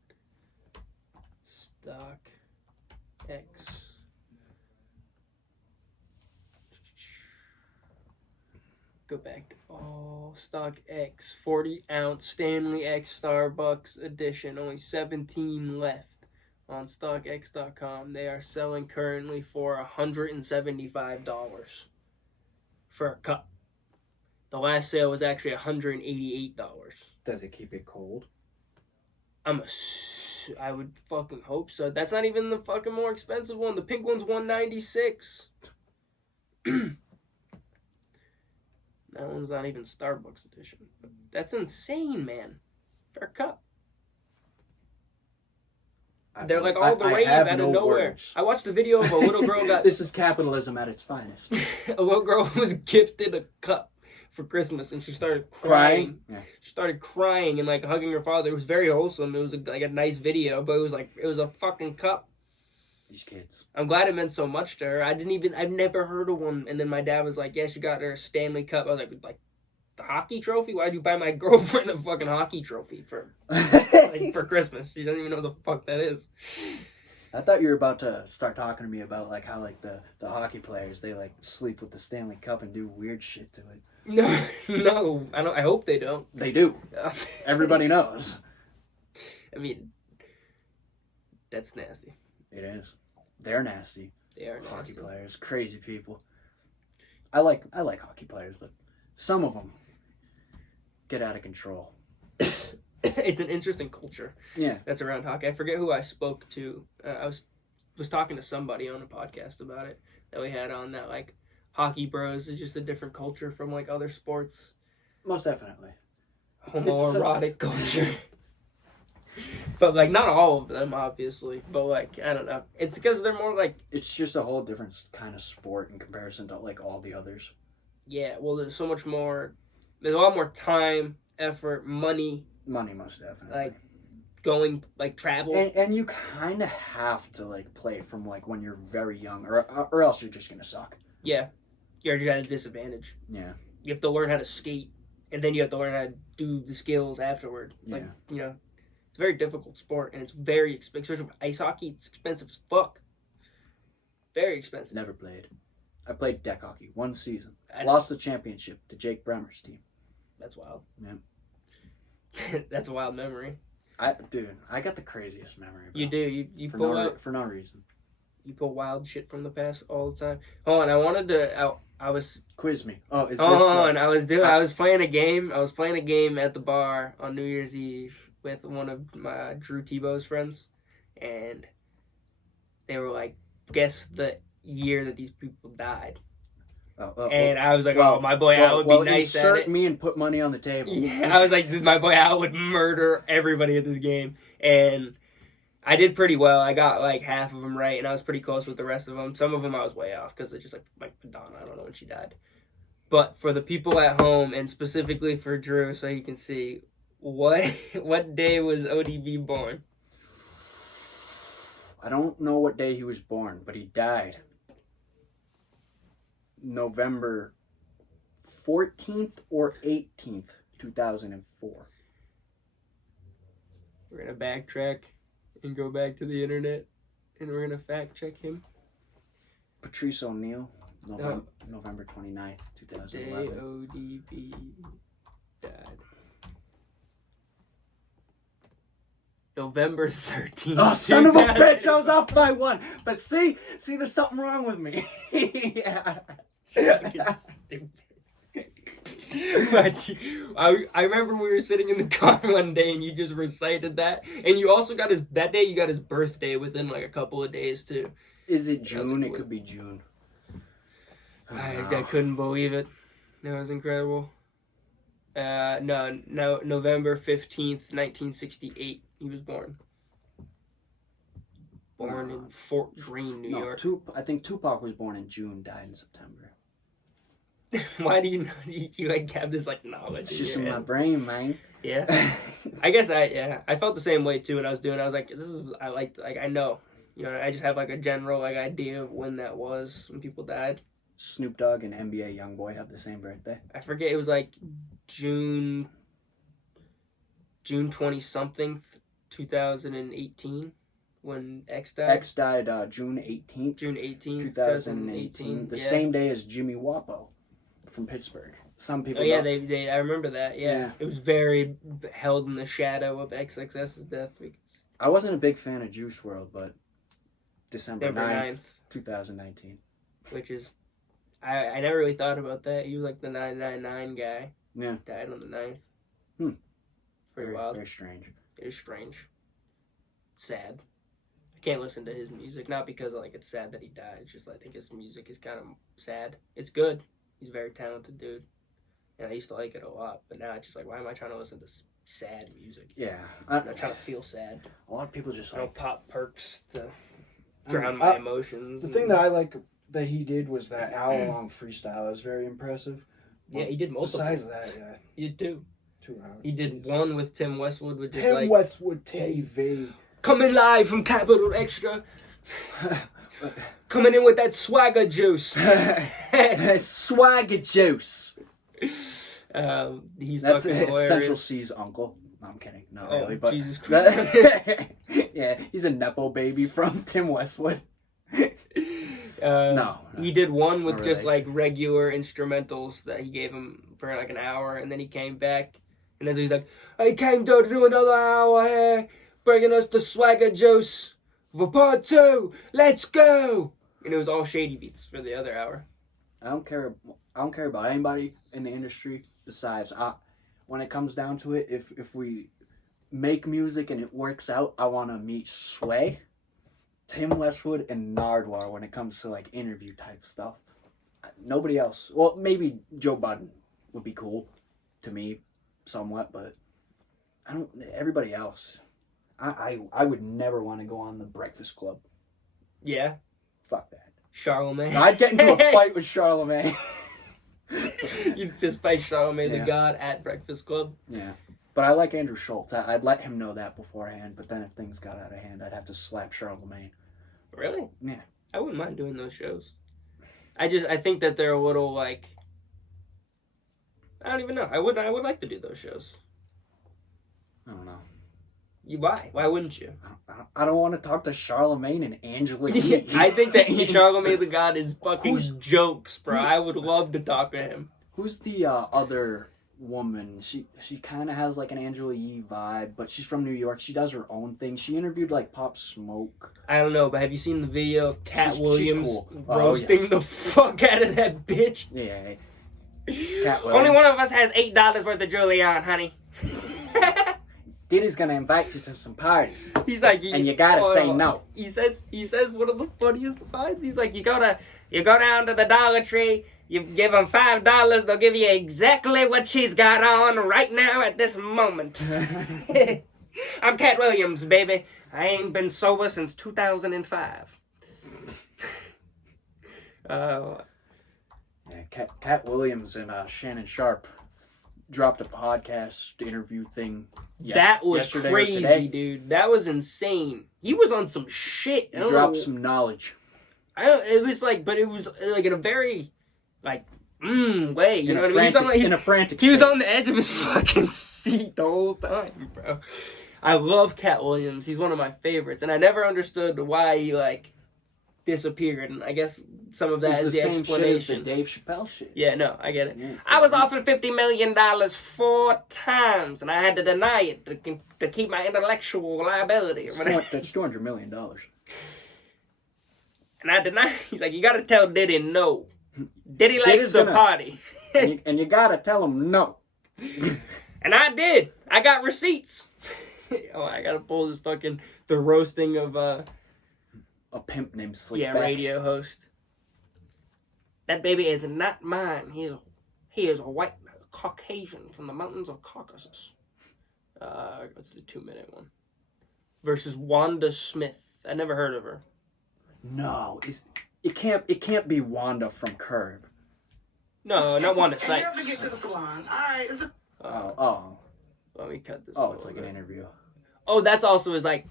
StockX. Go back to StockX, 40-ounce Stanley X Starbucks edition, only 17 left on StockX.com. They are selling currently for $175 for a cup. The last sale was actually $188. Does it keep it cold? I would fucking hope so. That's not even the fucking more expensive one. The pink one's $196. That one's not even Starbucks edition. That's insane, man. For a cup. They're like all the rave out of nowhere. Words. I watched a video of a little girl got This is capitalism at its finest. a little girl was gifted a cup for Christmas, and she started crying. Yeah. She started crying and like hugging her father. It was very wholesome. It was like a nice video, but it was a fucking cup. These kids. I'm glad it meant so much to her. I've never heard of one. And then my dad was like, yeah, she got her a Stanley Cup. I was like the hockey trophy? Why'd you buy my girlfriend a fucking hockey trophy for Christmas? She doesn't even know what the fuck that is. I thought you were about to start talking to me about like how like the hockey players, they like sleep with the Stanley Cup and do weird shit to it. No, I don't. I hope they don't. They do. Everybody knows. I mean, that's nasty. It is. They're nasty. They are nasty. Hockey players, crazy people. I like hockey players, but some of them get out of control. It's an interesting culture. Yeah. That's around hockey. I forget who I spoke to. I was talking to somebody on a podcast about it that we had on, that like hockey bros is just a different culture from like other sports. Most definitely. Homoerotic culture. But, like, not all of them, obviously. But, like, I don't know. It's because they're more, like... It's just a whole different kind of sport in comparison to, like, all the others. Yeah, well, there's so much more... There's a lot more time, effort, money. Money, most definitely. Like, going, like, travel. And you kind of have to, like, play from, like, when you're very young. Or else you're just going to suck. Yeah. You're just at a disadvantage. Yeah. You have to learn how to skate. And then you have to learn how to do the skills afterward. Like, Yeah. you know... It's a very difficult sport, and it's very expensive. Especially for ice hockey, it's expensive as fuck. Very expensive. Never played. I played deck hockey 1 season. Lost the championship to Jake Bremer's team. That's wild. Yeah. That's a wild memory. Dude, I got the craziest memory. Bro. You do. You for pull out for no reason. You pull wild shit from the past all the time. Hold on, I wanted to. I was. Quiz me. Oh, is Hold this on, I was playing a game. I was playing a game at the bar on New Year's Eve with one of my Drew Tebow's friends, and they were like, guess the year that these people died. And I was like, my boy Al would be nice at it. Me and put money on the table. Yeah, I was like, my boy Al would murder everybody at this game. And I did pretty well. I got like half of them right, and I was pretty close with the rest of them. Some of them I was way off because it's just like Madonna. I don't know when she died. But for the people at home, and specifically for Drew, so you can see, what day was ODB born? I don't know what day he was born, but he died November 14th or 18th, 2004. We're going to backtrack and go back to the internet, and we're going to fact check him. Patrice O'Neill, November 29th, 2011. Day ODB died. November 13th. Oh, son of a bitch! I was off by 1. But see, there's something wrong with me. Yeah. Stupid. But I remember we were sitting in the car one day and you just recited that, and you also got that day you got his birthday within like a couple of days too. Is it June? It could be June. I couldn't believe it. It was incredible. No, November 15th, 1968. He was born. Born in Fort Greene, New York. I think Tupac was born in June, died in September. Why do you know? You like have this like knowledge? It's just in my brain, man. Yeah, I guess I felt the same way too when I was doing it. I was like, I know, I just have like a general like idea of when that was when people died. Snoop Dogg and NBA YoungBoy have the same birthday. I forget, it was like June 20-something, 2018, when X died. X died June 18th. June 18th, 2018. The same day as Jimmy Wapo from Pittsburgh. Some people. Oh yeah, they I remember that. Yeah, it was very held in the shadow of XXS's death. I wasn't a big fan of Juice WRLD, but December 9th, 2019. Which is, I never really thought about that. He was like the 999 guy. Yeah. Died on the 9th. Pretty wild. Very strange. It is strange. Sad. I can't listen to his music, not because like it's sad that he died. It's just I think his music is kind of sad. It's good. He's a very talented dude, and I used to like it a lot. But now it's just like, why am I trying to listen to sad music? Yeah, I'm not trying to feel sad. A lot of people just I don't pop perks to drown my emotions. The thing that I like that he did was that hour-long freestyle. It was very impressive. Yeah, he did multiple. Besides that, yeah. He did 2. 2 hours. He did one with Tim Westwood, which is Tim Westwood TV. Coming live from Capital Extra. Coming in with that swagger juice. Swagger juice. That's Central C's uncle. No, I'm kidding. Not really, but Jesus Christ. Yeah, he's a nepo baby from Tim Westwood. No, he did one with just really. like regular instrumentals that he gave him for like an hour, and then he came back, and then he's like, "I came to do another hour here, bringing us the swagger juice for part 2. Let's go!" And it was all shady beats for the other hour. I don't care about anybody in the industry besides when it comes down to it. If we make music and it works out, I want to meet Sway, Tim Westwood, and Nardwuar when it comes to like interview type stuff. Nobody else. Well, maybe Joe Budden would be cool. to me, somewhat, but I don't. Everybody else, I would never want to go on the Breakfast Club. Yeah. Fuck that. Charlemagne. I'd get into a fight with Charlemagne. You'd fist fight Charlemagne the Yeah. God at Breakfast Club. Yeah. But I like Andrew Schultz. I'd let him know that beforehand, but then if things got out of hand, I'd have to slap Charlemagne. Really? Yeah. I wouldn't mind doing those shows. I think that they're a little like, I don't even know. I would like to do those shows. I don't know. Why? Why wouldn't you? I don't want to talk to Charlemagne and Angela Yee. I think that Charlemagne the God is fucking Who's- jokes, bro. I would love to talk to him. Who's the other woman? She kind of has like an Angela Yee vibe, but she's from New York. She does her own thing. She interviewed like Pop Smoke. I don't know, but have you seen the video of Katt She's Williams cool. roasting yes. the fuck out of that bitch? Yeah. Katt Only Williams. one of us has $8 worth of jewelry on, honey. Diddy's gonna invite you to some parties, He's like, and you gotta say no. He says one of the funniest lines. He's like, you go down to the Dollar Tree, you give them $5, they'll give you exactly what she's got on right now at this moment. I'm Katt Williams, baby. I ain't been sober since 2005. Yeah, Katt Williams and Shannon Sharp dropped a podcast interview thing. That was yesterday or crazy, today. dude. That was insane. He was on some shit. He dropped some knowledge. It was like in a very, like, way. You know what I mean? In a frantic He was state. on the edge of his fucking seat the whole time, bro. I love Katt Williams. He's one of my favorites. And I never understood why he, like, disappeared. And I guess some of that It's is the the same explanation. shit as the Dave Chappelle shit. Yeah, no, I get it. Yeah. I was offered $50 million 4 times, and I had to deny it to keep my intellectual liability. Or whatever. That's $200 million. And I denied. He's like, you gotta tell Diddy no. Diddy likes Diddy's to gonna- party. and you gotta tell him no. And I did. I got receipts. Oh, I gotta pull this fucking, the roasting of, A pimp named Slickback. radio host. That baby is not mine. He is a white Caucasian from the mountains of Caucasus. What's the 2-minute one? Versus Wanda Smith. I never heard of her. No, it can't be Wanda from Curb. No, not Wanda And you have Sykes. to get to the salon. All right. Oh, Let me cut this. it's like over. an interview. Oh, that's also he's like,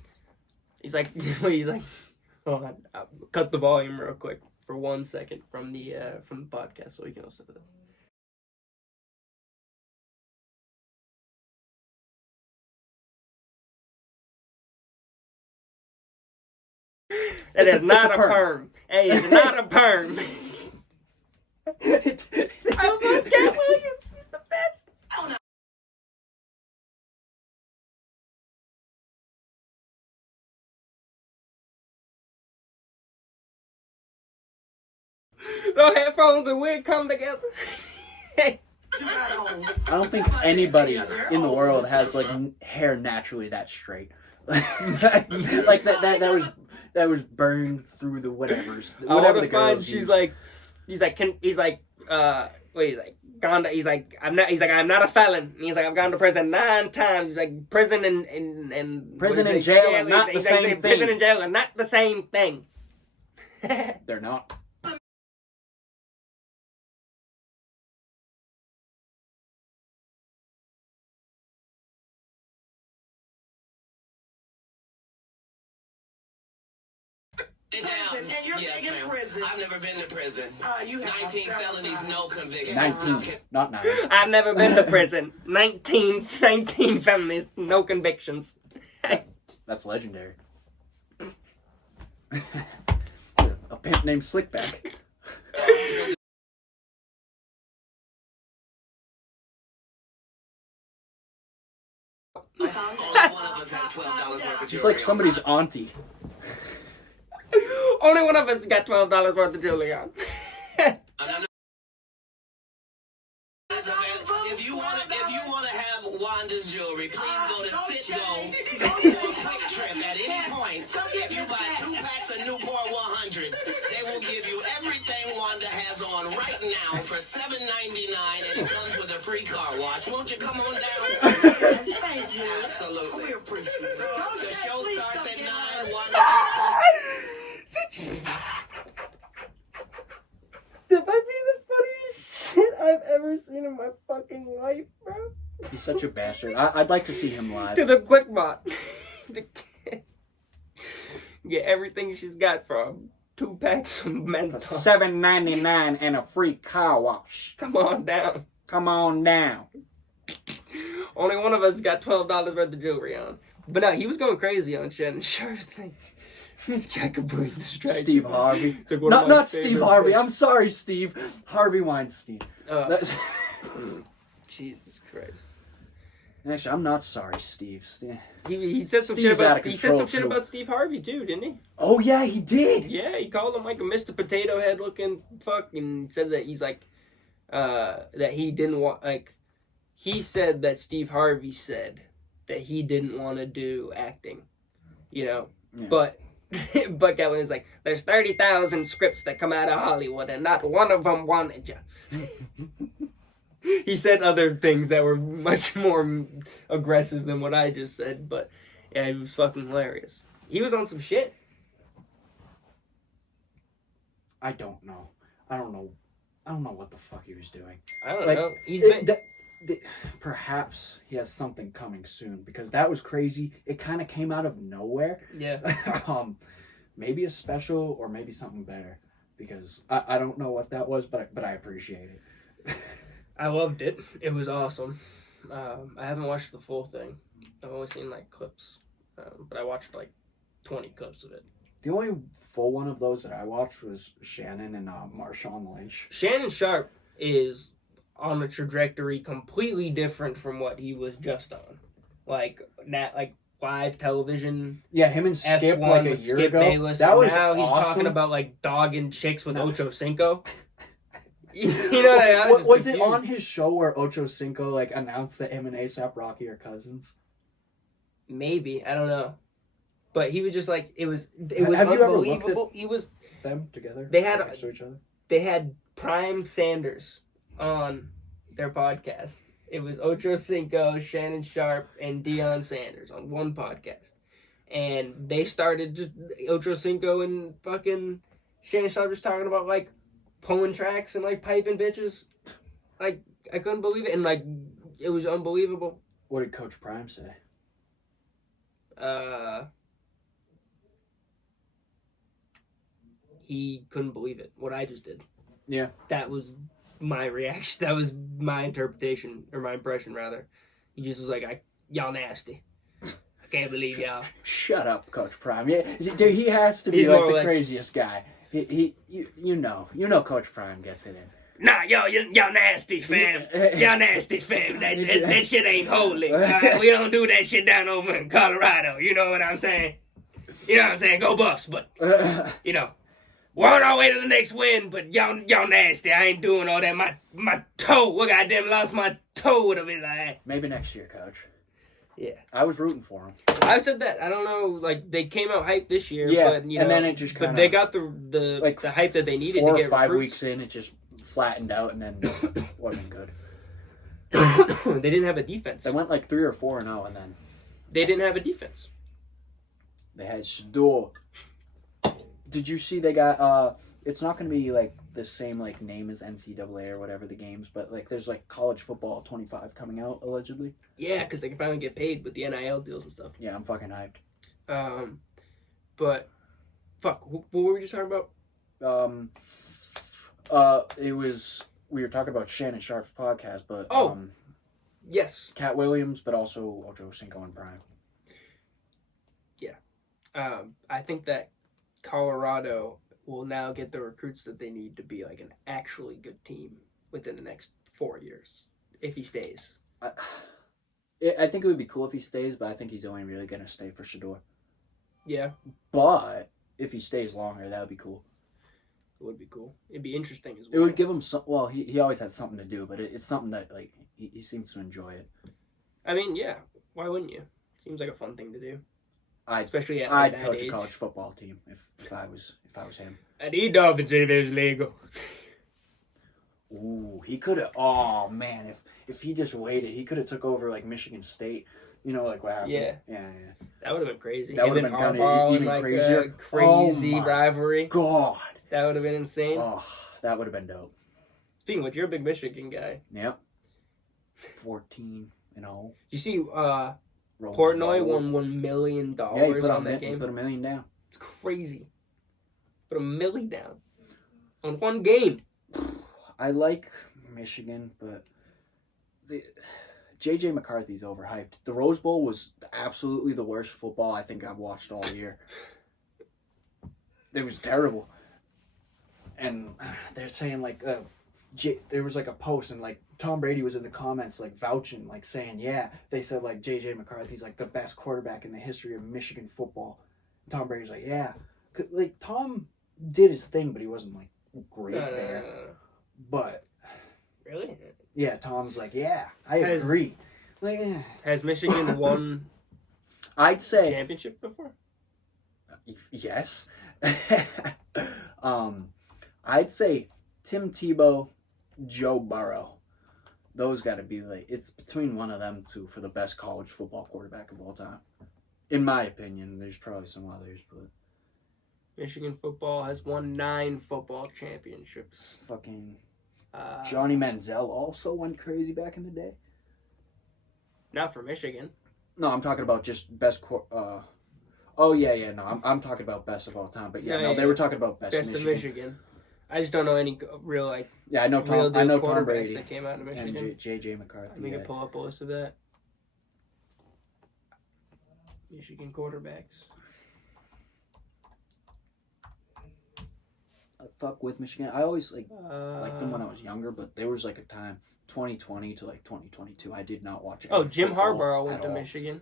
hold on, I'll cut the volume real quick for 1 second from the podcast so we can listen to this. That is not a perm. Hey, it's not a perm. I love Katt Williams. He's the best. No headphones and wig come together. I don't think anybody in the world has like hair naturally that straight. Like that was burned through the whatevers. I Whatever want the to find. girls He's use. like, I'm not a felon. And he's like, I've gone to prison 9 times. He's like, prison and Prison what and is it? jail are not the he's same like, thing. Prison and jail are not the same thing. They're not. And you're big in prison. I've never been to prison. You have 19 felonies, no convictions. 19, not 9. I've never been to prison. 19 felonies, no convictions. That's legendary. A pimp named Slickback. Only one of us has $12 worth of She's jewelry like somebody's auntie. Only one of us got $12 worth of jewelry on. If you want to have Wanda's jewelry, please go to FitGo. Quick Trip at any point. If you buy 2 packs of Newport 100s, they will give you everything Wanda has on right now for $7.99, and it comes with a free car wash. Won't you come on down? Yes, thank you. Absolutely. We appreciate it. Coach, The Ted, show please starts don't at get 9. mad. Wanda gets to That might be the funniest shit I've ever seen in my fucking life, bro. He's such a bastard. I'd like to see him live. To the quick bot. Get everything she's got from 2 packs of Mentos. $7.99 and a free car wash. Come on down. Come on down. Only one of us got $12 worth of jewelry on. But no, he was going crazy on Shannon Sharp's thing. I completely distracted. Steve Harvey. It's like one of my Not Steve favorite Harvey. things. I'm sorry, Steve. Harvey Weinstein. That's- Jesus Christ. Actually, I'm not sorry, Steve. He said some Steve's shit out about of he said control, some shit too. about Steve Harvey too, didn't he? Oh yeah, he did. Yeah, he called him like a Mr. Potato Head looking fuck, and said that he's like, that he didn't want, like, he said that Steve Harvey said that he didn't want to do acting, you know, Yeah. but Katt Williams is like, there's 30,000 scripts that come out of Hollywood, and not one of them wanted you. He said other things that were much more aggressive than what I just said, but yeah, it was fucking hilarious. He was on some shit. I don't know. I don't know what the fuck he was doing. I don't Like, know. He's been... perhaps he has something coming soon because that was crazy. It kind of came out of nowhere. Yeah. Maybe a special or maybe something better because I don't know what that was, but I appreciate it. I loved it. It was awesome. I haven't watched the full thing. I've only seen like clips, but I watched like 20 clips of it. The only full one of those that I watched was Shannon and Marshawn Lynch. Shannon Sharp is on a trajectory completely different from what he was just on. Like live television. Yeah, him and Skip F1 like a with year Skip ago. Bayless. That and was now he's awesome. talking about like dogging chicks with Ocho Cinco. You know, I was, Was just it confused. on his show where Ocho Cinco like announced that him and A$AP Rocky are cousins? Maybe, I don't know. But he was just like, it was Have you ever looked unbelievable. He was, Them together? They had next to each other. they had Prime Sanders on their podcast. It was Ocho Cinco, Shannon Sharp, and Deion Sanders on one podcast. And they started just, Ocho Cinco and fucking Shannon Sharp just talking about, like, pulling tracks and, like, piping bitches. Like, I couldn't believe it. And, like, it was unbelievable. What did Coach Prime say? He couldn't believe it. What I just did. Yeah. That was my reaction. That was my interpretation, or my impression, rather. He just was like, y'all nasty. I can't believe y'all. Shut up, Coach Prime. Yeah, dude, he has to be He's like more the like- craziest guy. You know, Coach Prime gets it in. Nah, y'all nasty, fam. Y'all nasty, fam. That shit ain't holy. We don't do that shit down over in Colorado. You know what I'm saying? You know what I'm saying? Go Buffs, but, you know. We're on our way to the next win, but y'all nasty. I ain't doing all that. My toe, I goddamn lost my toe with a bit like that. Maybe next year, Coach. Yeah. I was rooting for him. I said that. I don't know. Like, they came out hyped this year, Yeah, but, you know. and then it just But kinda- they got the hype that they needed 4 to or get 5 recruits. weeks in, it just flattened out, and then wasn't good. They didn't have a defense. They went like 3 or 4-0, and then They didn't have a defense. they had Shador. Did you see they got it's not going to be like the same like name as NCAA or whatever the games, but like there's like college football 25 coming out allegedly. Yeah, because they can finally get paid with the NIL deals and stuff. Yeah, I'm fucking hyped. But fuck, what were we just talking about? It was we were talking about Shannon Sharp's podcast, but Yes. Katt Williams, but also Ocho Cinco and Prime. I think that Colorado will now get the recruits that they need to be like an actually good team within the next 4 years if he stays. I think it would be cool if he stays, but I think he's only really going to stay for Shador. Yeah, But if he stays longer, that would be cool. it would be cool. It'd be interesting as It well. would give him some. Well, he always has something to do, but it's something that like he seems to enjoy it. I mean, yeah. Why wouldn't you? Seems like a fun thing to do, I'd especially at I'd that coach age. a college football team if I was him. I'd eat Dolphins if it was legal. Ooh, he could have. Oh man, if he just waited, he could have took over like Michigan State. You know, like what happened. Yeah. Yeah. That would have been crazy. That Him would and have been kinda Harbaugh even in, like, crazier. a crazy Oh my rivalry. God. That would have been insane. Oh, that would have been dope. Speaking of which, you're a big Michigan guy. Yep. 14-0. You see, Rose Portnoy Bowl. won $1 million Yeah, he put on that He game. put $1 million down. It's crazy. Put $1 million down on one game. I like Michigan, but J.J. McCarthy's overhyped. The Rose Bowl was absolutely the worst football I think I've watched all year. It was terrible. And they're saying, like, there was, like, a post, and, like, Tom Brady was in the comments, like, vouching, like, saying, yeah, they said, like, J.J. McCarthy's, like, the best quarterback in the history of Michigan football. And Tom Brady's like, yeah. Like, Tom did his thing, but he wasn't, like, great there. No. But... Really? Yeah, Tom's like, yeah, I agree. Like, Has Michigan won I'd a say championship before? yes. I'd say Tim Tebow, Joe Burrow. Those got to be like, it's between one of them two for the best college football quarterback of all time. In my opinion, there's probably some others, but Michigan football has won 9 football championships. fucking Johnny Manziel also went crazy back in the day. Not for Michigan. No, I'm talking about just best. Oh yeah. No, I'm talking about best of all time. But yeah, they were talking about best of Michigan. I just don't know any real like. Yeah, I know real Tom. I know quarterbacks Tom Brady that came out of Michigan. and J.J. McCarthy. Let me pull up a list of that. Michigan quarterbacks. I fuck with Michigan. I always liked them when I was younger, but there was like a time, 2020 to like 2022, I did not watch. Oh, Jim football Harbaugh went at to all. Michigan.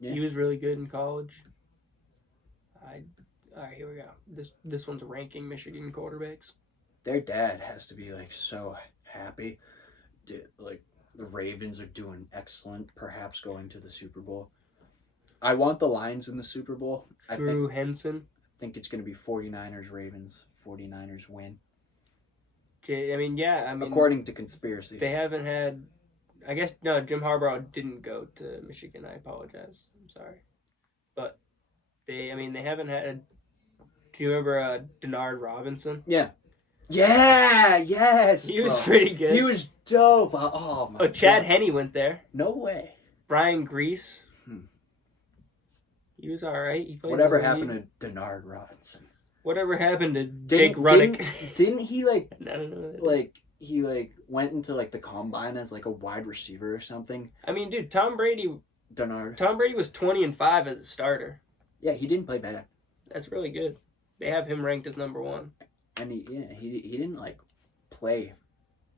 Yeah. He was really good in college. All right, here we go. This one's ranking Michigan quarterbacks. Their dad has to be like so happy. Like the Ravens are doing excellent, perhaps going to the Super Bowl. I want the Lions in the Super Bowl. Drew Henson. I think it's going to be 49ers Ravens. 49ers win. According to conspiracy. They haven't had. I guess no. Jim Harbaugh didn't go to Michigan. I apologize. I'm sorry, but they haven't had. Do you remember Denard Robinson? Yeah. Yeah. Yes. He was pretty good. He was dope. Oh my. Chad God. Henne went there. No way. Brian Grease. He was all right. He played. Whatever happened to Denard Robinson? Whatever happened to Jake Ruddick? Didn't he like? I don't know. He went into like the combine as like a wide receiver or something. I mean, dude, Tom Brady was 20-5 as a starter. Yeah, he didn't play bad. That's really good. They have him ranked as number 1. And he didn't like play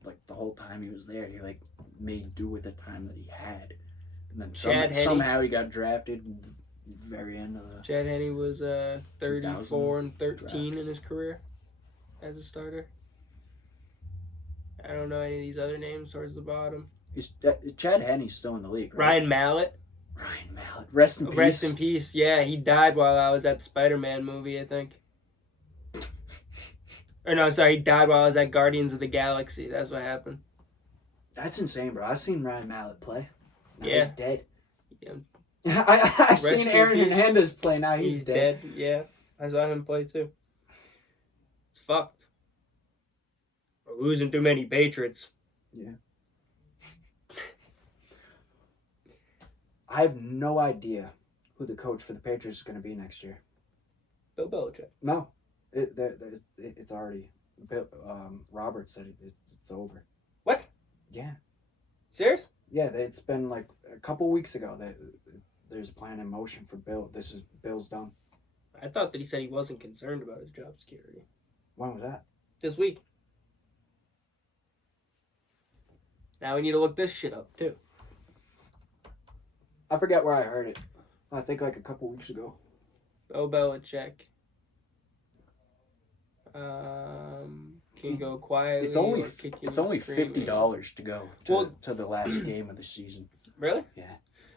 like the whole time he was there. He like made do with the time that he had. And then somehow he got drafted very end of the. Chad Henne was 34-13 in his career as a starter. I don't know any of these other names towards the bottom. Chad Henne's still in the league, right? Ryan Mallett. Rest in peace. Rest in peace. Yeah, he died while I was at the Spider-Man movie, I think. Or no, sorry, he died while I was at Guardians of the Galaxy. That's what happened. That's insane, bro. I've seen Ryan Mallett play. Now Yeah. he's dead. Yeah. I've Rest seen in Aaron peace. Hernandez play. Now he's dead. Yeah, I saw him play too. It's fucked. We're losing too many Patriots. Yeah. I have no idea who the coach for the Patriots is going to be next year. Bill Belichick. No, it's already. Robert said it's over. What? Yeah. Serious? Yeah, it's been like a couple weeks ago that there's a plan in motion for Bill. Bill's done. I thought that he said he wasn't concerned about his job security. When was that? This week. Now we need to look this shit up too. I forget where I heard it. I think like a couple weeks ago. Bill Belichick. Can you go quietly? It's only or kick you it's and only scream? $50 to go to the last game of the season. Really? Yeah.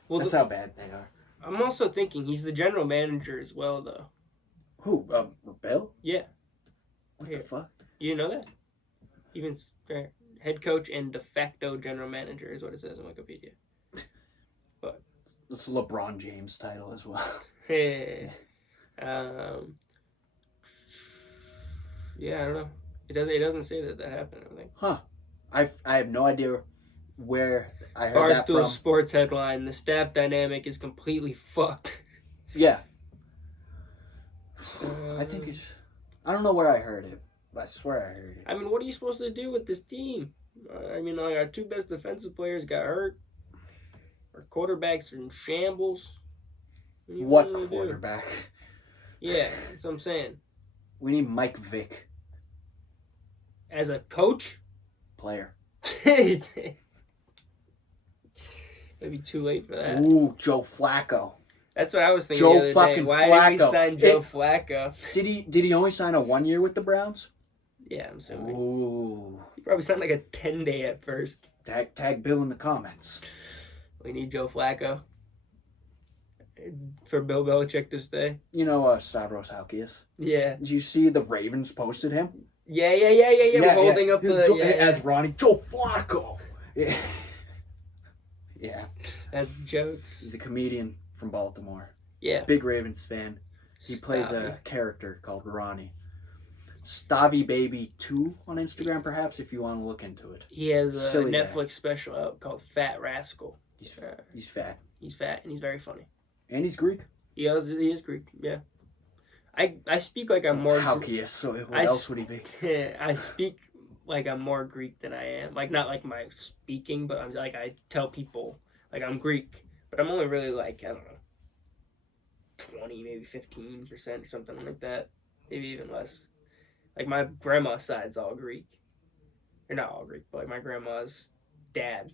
Well, that's how bad they are. I'm also thinking he's the general manager as well, though. Who? Bill? Yeah. What Here. the fuck? You didn't know that? even head coach and de facto general manager is what it says on Wikipedia. It's LeBron James title as well. Hey, yeah, I don't know. It doesn't say that happened. I think. Huh. I have no idea where I heard that Barstool from. Sports headline: the staff dynamic is completely fucked. Yeah. I think it's... I don't know where I heard it, but I swear I heard it. I mean, what are you supposed to do with this team? I mean, like, our two best defensive players got hurt. Our quarterbacks are in shambles. What gonna do? quarterback? Yeah, that's what I'm saying. We need Mike Vick. As a coach? Player. Maybe too late for that. Ooh, Joe Flacco. That's what I was thinking Joe the other day. fucking Why Flacco. did we sign Joe Flacco? Did he only sign a 1 year with the Browns? Yeah, I'm assuming. Ooh. He probably signed like a 10-day at first. Tag Bill in the comments. We need Joe Flacco. For Bill Belichick to stay. You know Stavros Halkias? Yeah. Did you see the Ravens posted him? Yeah. We're holding up the... As Ronnie, Joe Flacco. Yeah. Yeah. That's jokes. He's a comedian from Baltimore. Yeah. Big Ravens fan. He plays a character called Ronnie. Stavy Baby 2 on Instagram, perhaps, if you want to look into it. He has a Silly Netflix guy. special out called Fat Rascal. He's fat. He's fat and he's very funny. And he's Greek. He is Greek, yeah. I speak like I'm more... Halkias, so what else would he be? I speak like I'm more Greek than I am. Like, not like my speaking, but I'm like, I tell people, like, I'm Greek. But I'm only really like, I don't know, 20, maybe 15% or something like that. Maybe even less. Like, my grandma's side's all Greek. Or not all Greek, but like my grandma's dad,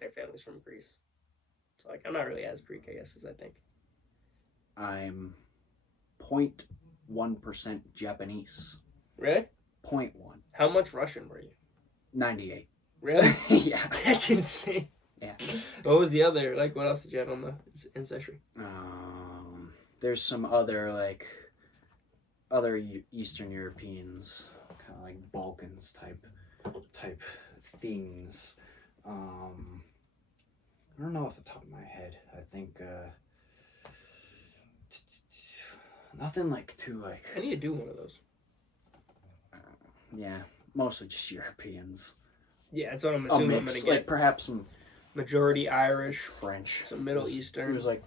their family's from Greece. So, like, I'm not really as Greek, I guess, as I think. I'm 0.1% Japanese. Really? 0.1. How much Russian were you? 98. Really? Yeah. That's insane. Yeah. What was the other, like, what else did you have on the ancestry? There's some other, like, other Eastern Europeans, kind of like Balkans type things. I don't know off the top of my head. I think, nothing like too, like... I need to do one of those. Yeah, mostly just Europeans. Yeah, that's what I'm assuming I'm mix, going to get. like perhaps some Majority Irish, French. some Middle Eastern. It was like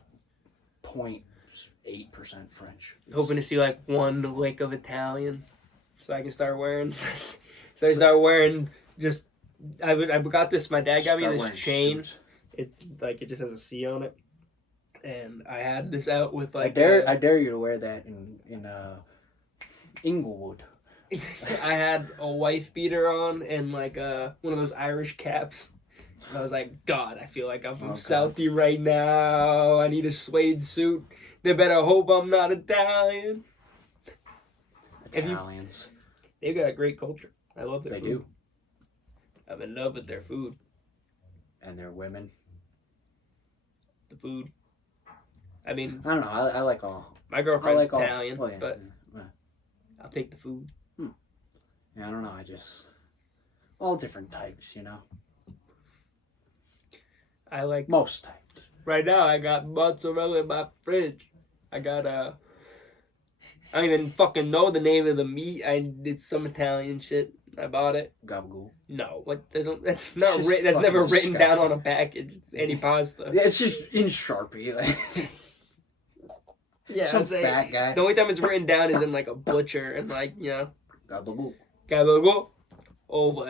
0.8% French. Hoping to see like one lick of Italian, so I can start wearing. So I start wearing just. I got this. My dad got me Start this wearing chain. suits. It's like it just has a C on it, and I had this out with like. I dare you to wear that in Inglewood. I had a wife beater on and like one of those Irish caps. And I was like, God, I feel like I'm from Southie right now. I need a suede suit. They better hope I'm not Italian. Italians. They've got a great culture. I love their food. They do. I'm in love with their food. And their women. The food. I mean, I don't know. I like all. my girlfriend's I like all- Italian, well, yeah, but yeah. I'll take the food. Yeah, I don't know. I just all different types, you know. I like. Most types. Right now, I got mozzarella in my fridge. I got I don't even fucking know the name of the meat. I did some Italian shit. I bought it. Gabagool. No, what? That's not just written. That's fucking never written down disgusting. on a package. It's any pasta. Yeah, it's just in Sharpie. Like, Yeah, some it's like- fat guy. The only time it's written down is in like a butcher and like Gabagool. gotta go over.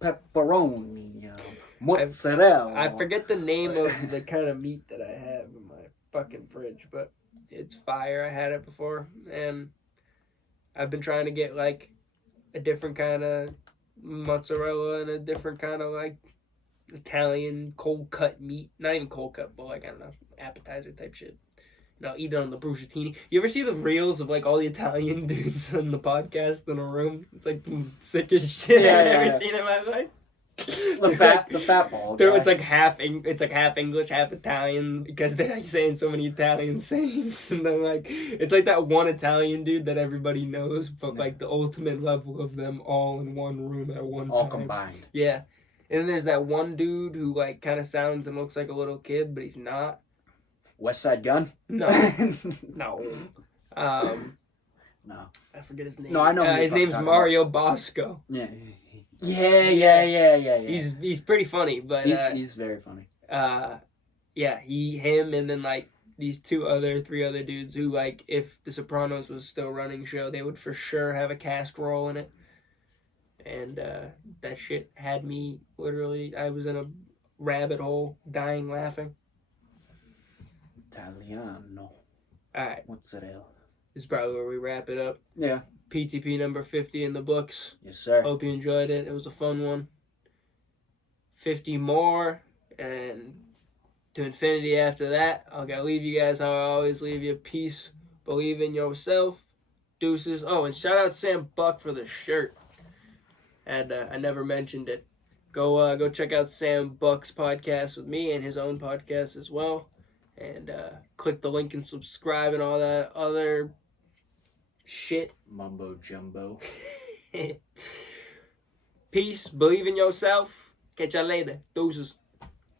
Pepperoni. Mozzarella. I forget the name of the kind of meat that I have in my fucking fridge, but it's fire. I had it before, and I've been trying to get like a different kind of mozzarella and a different kind of like Italian cold cut meat. Not even cold cut, but like, I don't know, appetizer type shit. And I'll eat it on the bruschetta. You ever see the reels of like all the Italian dudes on the podcast in a room? It's like the sickest shit I've ever seen in my life. The fat ball. It's like half English, half Italian because they're like saying so many Italian sayings, and then like it's like that one Italian dude that everybody knows, but like the ultimate level of them all in one room at one all time. combined. Yeah, and then there's that one dude who like kind of sounds and looks like a little kid, but he's not. West Side Gun? No, no. No. I forget his name. No, I know who his you're name's talking Mario Bosco. Yeah. Yeah. He's pretty funny, but he's very funny. yeah, him, and then like these three other dudes who like if The Sopranos was still running show, they would for sure have a cast role in it. And that shit had me literally. I was in a rabbit hole, dying laughing. Italiano. All right, Mozzarella. this is probably where we wrap it up. Yeah. PTP number 50 in the books. Yes, sir. Hope you enjoyed it. It was a fun one. 50 more, and to infinity after that. I'll gotta leave you guys how I always leave you. Peace. Believe in yourself. Deuces. Oh, and shout out Sam Buck for the shirt. And I never mentioned it. Go check out Sam Buck's podcast with me and his own podcast as well. And click the link and subscribe and all that other shit. Mumbo jumbo. Peace. Believe in yourself. Catch y'all later. Deuces.